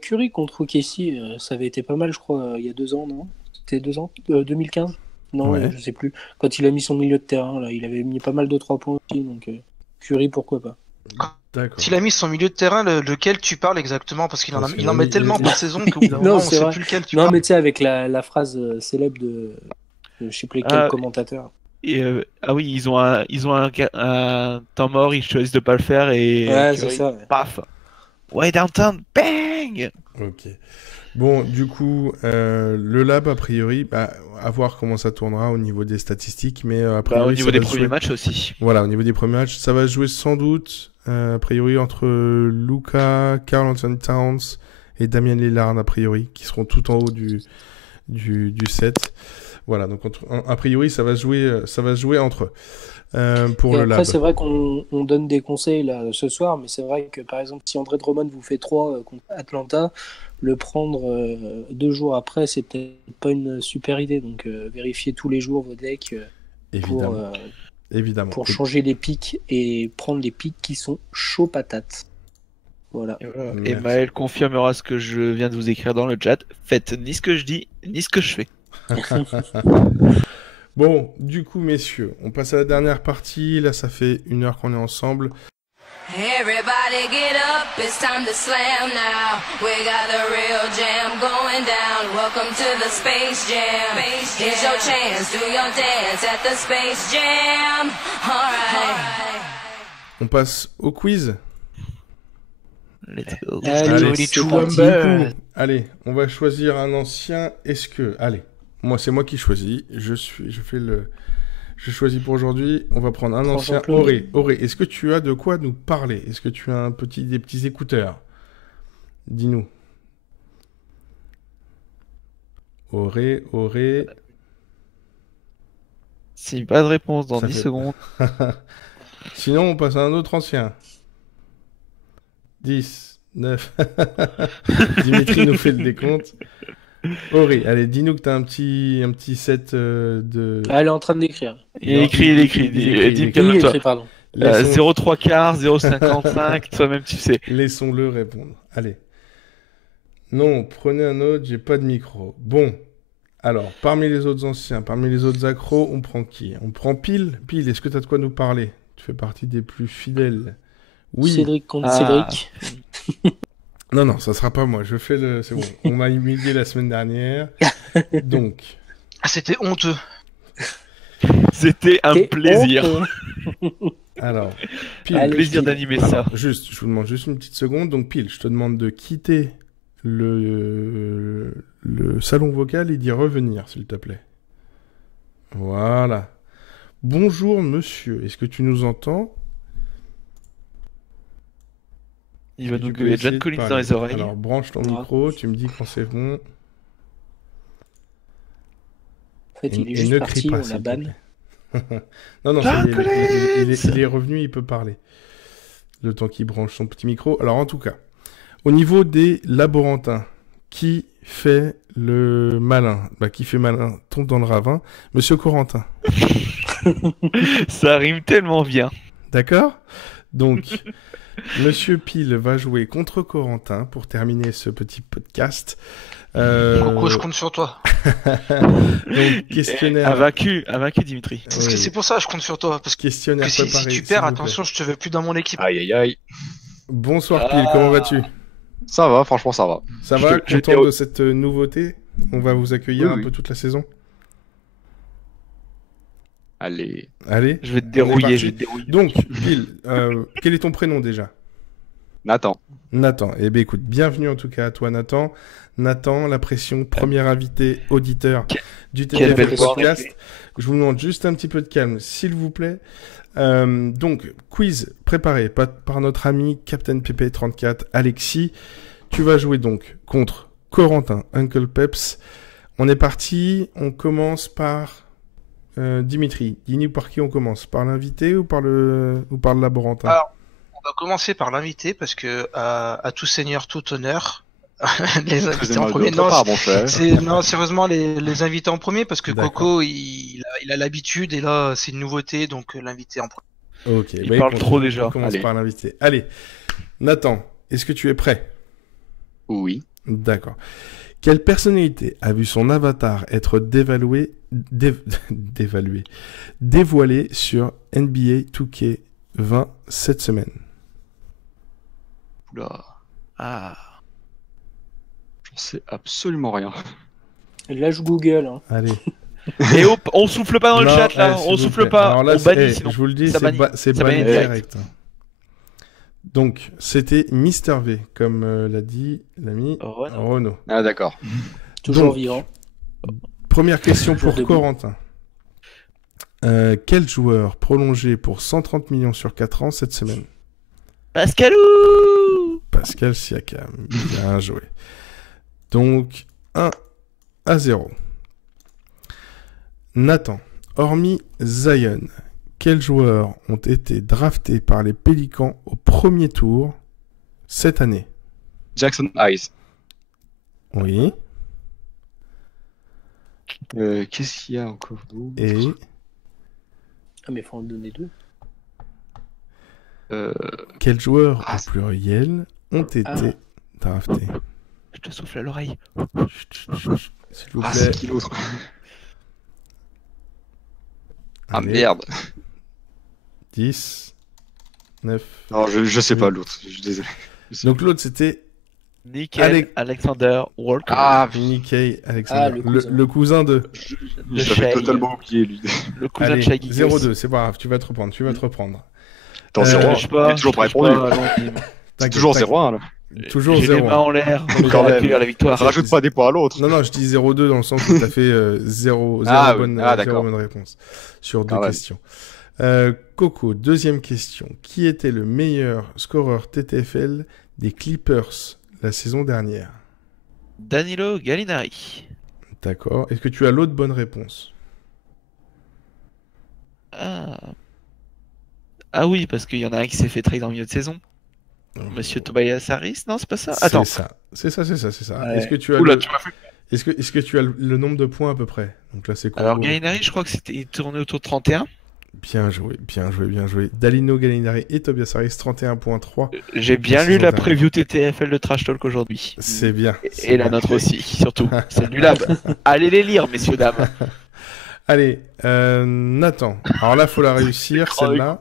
Curry contre OKC, ça avait été pas mal, je crois, il y a 2 ans, non? C'était 2 ans 2015? Non, Ouais. je sais plus. Quand il a mis son milieu de terrain, là, il avait mis pas mal de 3 points aussi, donc Curry, pourquoi pas. D'accord. S'il a mis son milieu de terrain, lequel tu parles exactement? Parce qu'il Parce il en met tellement par saison qu'au bout d'un Non, moment, on c'est sait vrai. plus lequel tu Non, parles. mais tu sais, avec la phrase célèbre de je sais plus quel commentateur. Et, ah oui, ils ont un temps mort, ils choisissent de pas le faire et Ouais, Curry, c'est ça. Ouais. paf. Ouais, downtown, bang. Ok. Bon, du coup, le lab, a priori, à voir comment ça tournera au niveau des statistiques, mais a priori, Au niveau ça des va se premiers jouer... matchs aussi. Voilà, au niveau des premiers matchs, ça va se jouer sans doute, a priori, entre Luka, Karl Anthony Towns et Damien Lillard, a priori, qui seront tout en haut du set. Voilà, donc a priori, ça va se jouer entre eux. Pour Et le après, lab. c'est vrai qu'on donne des conseils là ce soir, mais c'est vrai que par exemple, si André Drummond vous fait 3 contre Atlanta, le prendre 2 jours après, c'est peut-être pas une super idée. Donc vérifiez tous les jours vos decks Évidemment. pour changer les pics et prendre les pics qui sont chauds patates. Voilà. Et Maël confirmera ce que je viens de vous écrire dans le chat. Faites ni ce que je dis, ni ce que je fais. Bon, du coup, messieurs, on passe à la dernière partie. Là, ça fait 1 heure qu'on est ensemble. Everybody get up, it's time to slam now. We got the real jam going down. Welcome to the Space Jam. Here's your chance, do your dance at the Space Jam. Alright. On passe au quiz. Let's go. Allez, c'est parti. Allez, on va choisir un ancien. Allez, c'est moi qui choisis. Je choisis pour aujourd'hui. On va prendre un ancien. Auré, est-ce que tu as de quoi nous parler? Est-ce que tu as des petits écouteurs? Dis-nous. Auré. Si pas de réponse dans Ça 10 fait- secondes. Sinon, on passe à un autre ancien. 10, 9. Dimitri nous fait le décompte. Auré, allez, dis-nous que tu as un petit set de... Ah, elle est en train d'écrire. Il écrit. Oui, Dis-moi, il calme-toi. écrit, pardon. 0,3 quart, 0,55, toi-même tu sais. Laissons-le répondre. Allez. Non, prenez un autre, j'ai pas de micro. Bon. Alors, parmi les autres anciens, parmi les autres accros, on prend qui? On prend Pile. Pile, est-ce que tu as de quoi nous parler? Tu fais partie des plus fidèles. Oui. Cédric contre Ah. Cédric. Non, ça sera pas moi. Je fais le... C'est bon. On m'a humilié la semaine dernière. Donc, Ah, c'était honteux. C'était un T'es plaisir. honteux. alors... Pile, Allez, plaisir Pile. d'animer ça. je vous demande juste une petite seconde. Donc, Pile, je te demande de quitter le salon vocal et d'y revenir, s'il te plaît. Voilà. Bonjour, monsieur. Est-ce que tu nous entends? Il va Tu nous peux gueuler essayer John de Collins dans parler. les oreilles. Alors, branche ton Ah. micro, tu me dis quand c'est bon. En fait, il est Et juste ne parti, crie pas, on s'il l'a te ban. plaît. Non, ça y est, John il est revenu, il peut parler. Le temps qu'il branche son petit micro. Alors, en tout cas, au niveau des laborantins, qui fait le malin? Qui fait malin tombe dans le ravin. Monsieur Corentin. Ça rime tellement bien. D'accord? Donc, Monsieur Pile va jouer contre Corentin pour terminer ce petit podcast. Coco, je compte sur toi. Donc, questionnaire. Vaincu Dimitri. Parce que Oui. c'est pour ça que je compte sur toi. Parce que Questionnaire si préparé. tu s'il perds, vous plaît. attention, je te veux plus dans mon équipe. Aïe aïe aïe. Bonsoir Pile, comment vas-tu? Ça va, franchement, ça va. Ça Je va? te- je Content te- de cette nouveauté? On va vous accueillir Oui, un oui. peu toute la saison? Allez. Allez. Je vais te On est dérouiller, parti. je vais te dérouiller. Donc, Pile, quel est ton prénom déjà? Nathan. Nathan. Eh bien, écoute, bienvenue en tout cas à toi, Nathan. Nathan, la pression, premier invité, auditeur du Quelle TTF belle voix, Podcast. en effet. Je vous demande juste un petit peu de calme, s'il vous plaît. Donc, quiz préparé par notre ami Captain PP34, Alexis. Tu vas jouer donc contre Corentin, Uncle Peps. On est parti, on commence par Dimitri. Dis-nous par qui on commence? Par l'invité ou par le laborantin? Alors, on va commencer par l'invité parce que à tout seigneur, tout honneur, les invités en premier. Non, mon frère. non, sérieusement, les invités en premier parce que D'accord. Coco, il a l'habitude et là, c'est une nouveauté, donc l'invité en premier. Ok, Il parle trop déjà. On commence Allez. par l'invité. Allez, Nathan, est-ce que tu es prêt? Oui. D'accord. Quelle personnalité a vu son avatar être dévoilé sur NBA 2K20 cette semaine? Oula. Ah. J'en sais absolument rien. Là, je Google. Hein. Allez. Et on souffle pas dans le Non, chat là, s'il on vous souffle plaît. pas, Alors là, on bannit sinon. je vous le dis, Ça bannit. c'est Ça banni bannit direct. Donc, c'était Mister V, comme l'a dit l'ami Oh, non. Renaud. Ah d'accord. Toujours Donc, vivant. Première question Toujours pour debout. Corentin. Quel joueur prolongé pour 130 millions sur 4 ans cette semaine? Pascalou. Pascal Siakam. Bien joué. Donc, 1-0. Nathan, hormis Zion, quels joueurs ont été draftés par les Pélicans au premier tour cette année? Jackson Eyes. Oui. Qu'est-ce qu'il y a encore d'autre? Et Ah, mais faut en donner deux. quels joueurs Ah, au pluriel ont été draftés? Je te souffle à l'oreille. S'il vous Ah, plaît. c'est qui l'autre? Ah Allez. merde. 10, 9. Non, je sais pas l'autre. Je suis désolé. Donc l'autre c'était Nickel Alexander Walker. Ah, Nikkei Alexander, Ah, le cousin de. je l'avais totalement oublié lui. Le cousin Allez, de Shaggy. 0-2, c'est pas grave, tu vas te reprendre, Attends, Euh, 0-1. Je pas, J'ai toujours pas je triche répondu. allons-y. C'est toujours 0-1 là. Toujours J'ai les mains 0-1. en l'air, donc Quand on va même. accueillir la victoire. Rajoute pas des points à l'autre. Non, je dis 0-2 dans le sens où tu as fait 0 Ah oui, bonne, ah, zéro d'accord. bonne réponse sur deux Ah ouais. questions. Coco, deuxième question. Qui était le meilleur scoreur TTFL des Clippers la saison dernière? Danilo Gallinari. D'accord. Est-ce que tu as l'autre bonne réponse? Ah oui, parce qu'il y en a un qui s'est fait trade en milieu de saison. Monsieur Tobias Harris, non, c'est pas ça. Attends. C'est ça. Ouais. Est-ce que tu as Oula, le... tu m'as fait. Est-ce que tu as le nombre de points à peu près? Donc là, c'est quoi? Alors Gallinari, je crois que c'était tourné autour de 31. Bien joué. Dalino Gallinari et Tobias Harris, 31.3. J'ai bien Saison lu la dernière. preview TTFL de Trash Talk aujourd'hui. C'est bien. Et la nôtre aussi, surtout. C'est du lab. Allez les lire, messieurs, dames. Allez, Nathan. Alors là, faut la réussir, celle-là.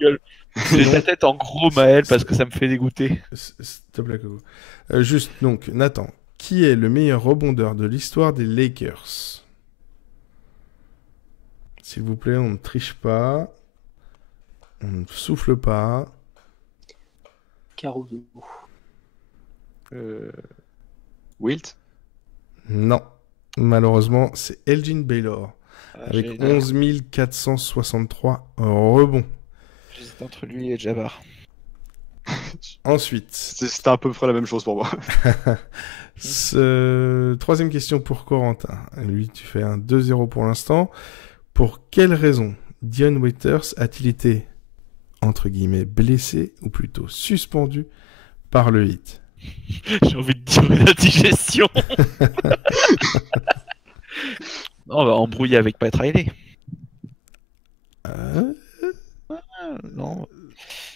J'ai ta tête en gros, Maël, parce que ça me fait dégoûter. S'il te plaît, Coco. Juste, donc, Nathan. Qui est le meilleur rebondeur de l'histoire des Lakers? S'il vous plaît, on ne triche pas. On ne souffle pas. Caruso. Wilt. Non. Malheureusement, c'est Elgin Baylor. Avec J'ai- 11 463 rebonds. J'hésite entre lui et Jabbar. Ensuite, C'était à peu près la même chose pour moi. troisième question pour Corentin. Lui, tu fais un 2-0 pour l'instant. Pour quelle raison Dion Waiters a-t-il été, entre guillemets, blessé, ou plutôt suspendu, par le Heat? J'ai envie de dire la digestion. Non, on va embrouiller avec Pat Riley. Non,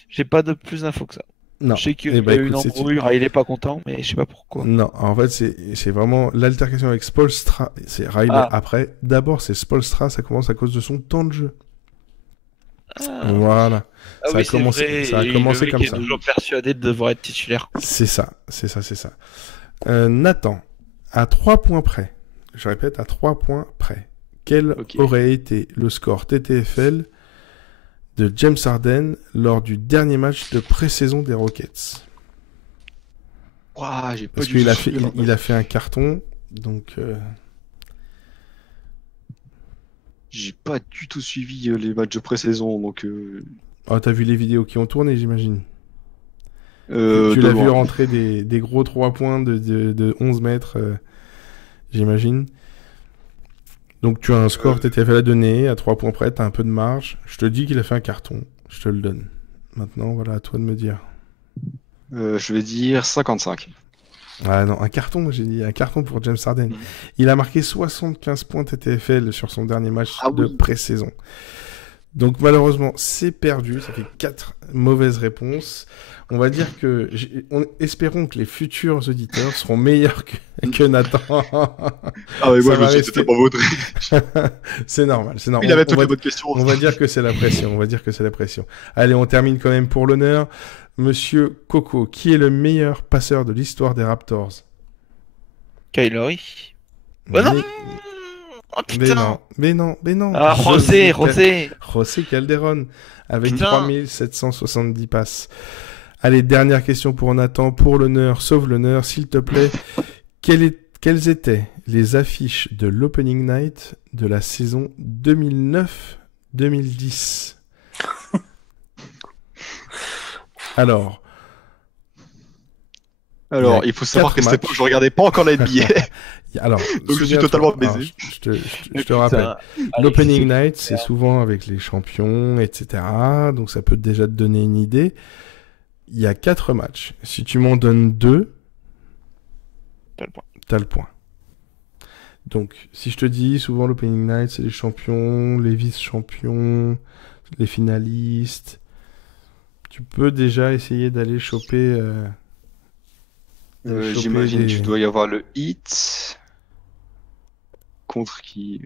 j'ai pas de plus d'infos que ça. Non. Je sais qu'il y Eh a ben, eu une écoute, embrouille, Riley pas content, mais je sais pas pourquoi. Non, en fait, c'est vraiment l'altercation avec Spoelstra. C'est Riley après. D'abord, c'est Spoelstra, ça commence à cause de son temps de jeu. Voilà. Ça a commencé, vrai, ça a et commencé le comme mec ça. est toujours persuadé de devoir être titulaire. C'est ça. Nathan, à 3 points près, je répète, à 3 points près, quel aurait été le score TTFL de James Harden lors du dernier match de pré-saison des Rockets? Ouah, j'ai pas Parce du qu'il tout a fait, suivi. il a fait un carton, donc... J'ai pas du tout suivi les matchs de pré-saison, donc Oh, t'as vu les vidéos qui ont tourné, j'imagine. Tu de l'as loin. vu rentrer des gros 3 points de 11 mètres, j'imagine. Donc tu as un score TTFL à donner, à 3 points près, t'as un peu de marge. Je te dis qu'il a fait un carton, je te le donne. Maintenant, voilà, à toi de me dire. Je vais dire 55. Ah non, un carton, j'ai dit, un carton pour James Harden. Il a marqué 75 points TTFL sur son dernier match de pré-saison. Donc malheureusement, c'est perdu, ça fait 4 mauvaises réponses. On va dire que... espérons que les futurs auditeurs seront meilleurs que Nathan. Ah ouais, moi Ça je va me suis rester- totalement vautré. C'est normal, c'est normal. Il avait On toutes va les bonnes questions. On va dire que c'est la pression, Allez, on termine quand même pour l'honneur. Monsieur Coco, qui est le meilleur passeur de l'histoire des Raptors? Kyle Lowry. Oh non. Oh putain. Mais non. Ah, José Calderon, avec Putain. 3770 passes. Allez, dernière question pour Nathan, pour l'honneur, sauve l'honneur, s'il te plaît. Quelles étaient les affiches de l'Opening Night de la saison 2009-2010? Alors, Il y a il faut savoir 4 qu'à cette matchs. époque, je regardais pas encore la NBA. Alors, Donc je suis souviens-toi- totalement alors, baisé. je te rappelle. L'Opening Night, c'est souvent avec les champions, etc. Donc ça peut déjà te donner une idée. Il y a 4 matchs. Si tu m'en donnes 2, t'as le point. Donc, si je te dis, souvent l'Opening Night, c'est les champions, les vice-champions, les finalistes. Tu peux déjà essayer d'aller choper... J'imagine des- tu dois y avoir le Heat. Contre qui?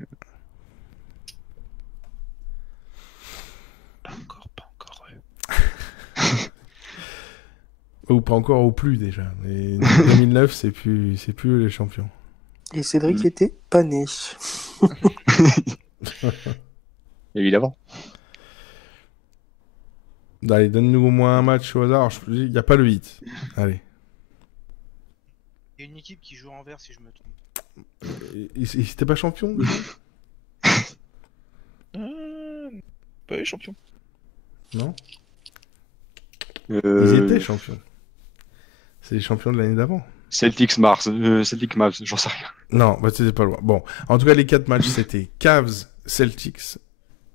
Pas encore. Ou pas encore, ou plus déjà. Mais 2009, c'est plus les champions. Et Cédric était pas né. Évidemment. Allez, donne-nous au moins un match au hasard. Il n'y a pas le hit. Allez. Il y a une équipe qui joue en vert si je me trompe. Il était pas champion déjà Pas les champions. Non. Ils étaient champions. C'est les champions de l'année d'avant. Celtics Mars, Celtics Mavs, j'en sais rien. Non, bah c'était pas loin. Bon, en tout cas, les 4 matchs, c'était Cavs, Celtics.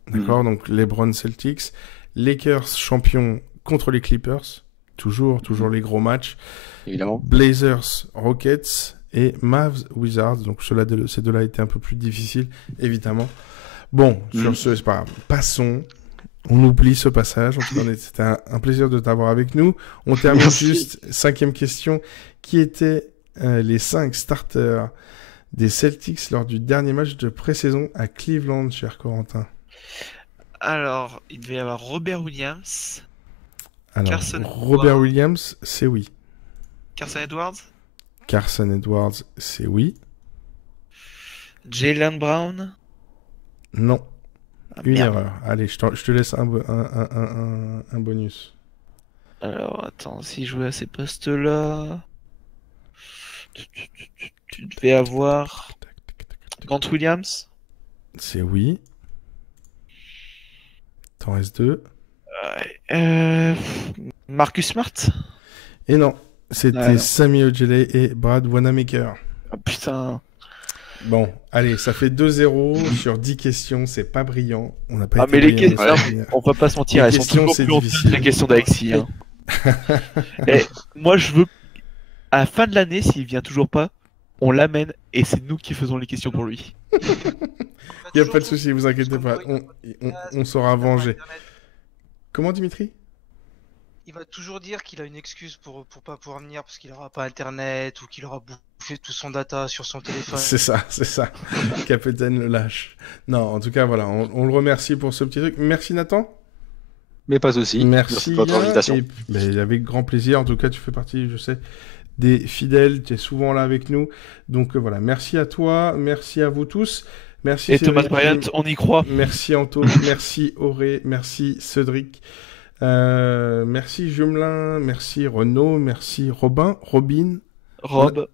D'accord, donc LeBron, Celtics. Lakers, champions contre les Clippers. Toujours les gros matchs. Évidemment. Blazers, Rockets et Mavs, Wizards. Donc ces deux-là étaient un peu plus difficiles, évidemment. Bon, sur ce, c'est pas grave. Passons. On oublie ce passage. En tout cas, c'était un plaisir de t'avoir avec nous. On termine juste. 5e question. Qui étaient les 5 starters des Celtics lors du dernier match de pré-saison à Cleveland, cher Corentin? Alors, il devait y avoir Robert Williams, Alors, Carson Robert Edwards. Williams, c'est oui. Carson Edwards, Carson Edwards, c'est oui. Jaylen Brown. Non. Ah, Une merde. erreur. Allez, je te laisse un bonus. Alors, attends, s'il jouait à ces postes-là... Tu devais avoir... Grant Williams. C'est oui. T'en restes 2. Marcus Smart. Et non, c'était Ah, non. Sami Ojeleye et Brad Wanamaker. Ah, putain. Bon, allez, ça fait 2-0 sur 10 questions, c'est pas brillant. On n'a pas Ah, été mais les brillant questions, cette semaine. on va pas se mentir, Les elles sont questions, toujours c'est plus honteuses difficile. que les questions d'Alexis. Hein. Et moi, je veux, à la fin de l'année, s'il vient toujours pas, on l'amène et c'est nous qui faisons les questions pour lui. Il n'y a pas de souci, vous inquiétez pas, on saura venger. Comment, Dimitri? Il va toujours dire qu'il a une excuse pour pas pouvoir venir parce qu'il aura pas internet ou qu'il aura bouffé tout son data sur son téléphone. C'est ça. Capitaine le lâche. Non, en tout cas, voilà, on le remercie pour ce petit truc. Merci Nathan. Mais pas de souci. Merci de votre invitation. Et, ben, avec grand plaisir. En tout cas, tu fais partie, je sais, des fidèles. Tu es souvent là avec nous. Donc voilà, merci à toi, merci à vous tous. Merci Et Thomas Cédric. Bryant, on y croit. Merci Anto, merci Auré, merci Cédric. Merci Jumelin, merci Renaud, merci Robin, Rob.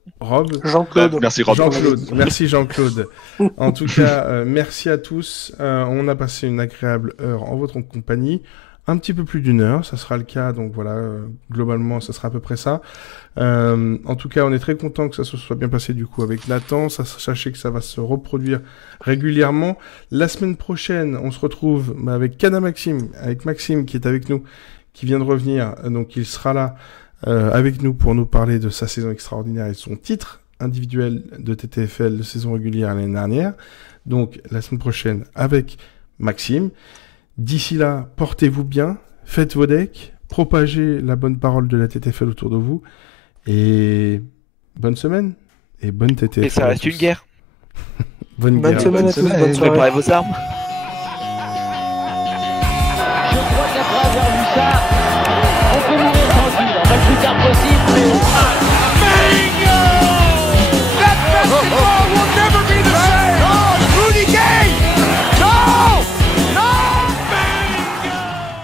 Jean-Claude. Merci Rob. Jean-Claude, merci Jean-Claude. En tout cas, merci à tous. On a passé une agréable heure en votre compagnie. Un petit peu plus d'une heure, ça sera le cas. Donc voilà, globalement, ça sera à peu près ça. En tout cas, on est très content que ça se soit bien passé du coup avec Nathan. Sachez que ça va se reproduire régulièrement. La semaine prochaine, on se retrouve avec Kana Maxime, avec Maxime qui est avec nous, qui vient de revenir. Donc il sera là avec nous pour nous parler de sa saison extraordinaire et de son titre individuel de TTFL de saison régulière l'année dernière. Donc la semaine prochaine avec Maxime. D'ici là, portez-vous bien, faites vos decks, propagez la bonne parole de la TTFL autour de vous, et bonne semaine, et bonne TTFL. Et ça reste une guerre. Bonne Bonne guerre. semaine à tous, bonne soirée. Préparez vos armes. Je crois qu'après avoir vu ça,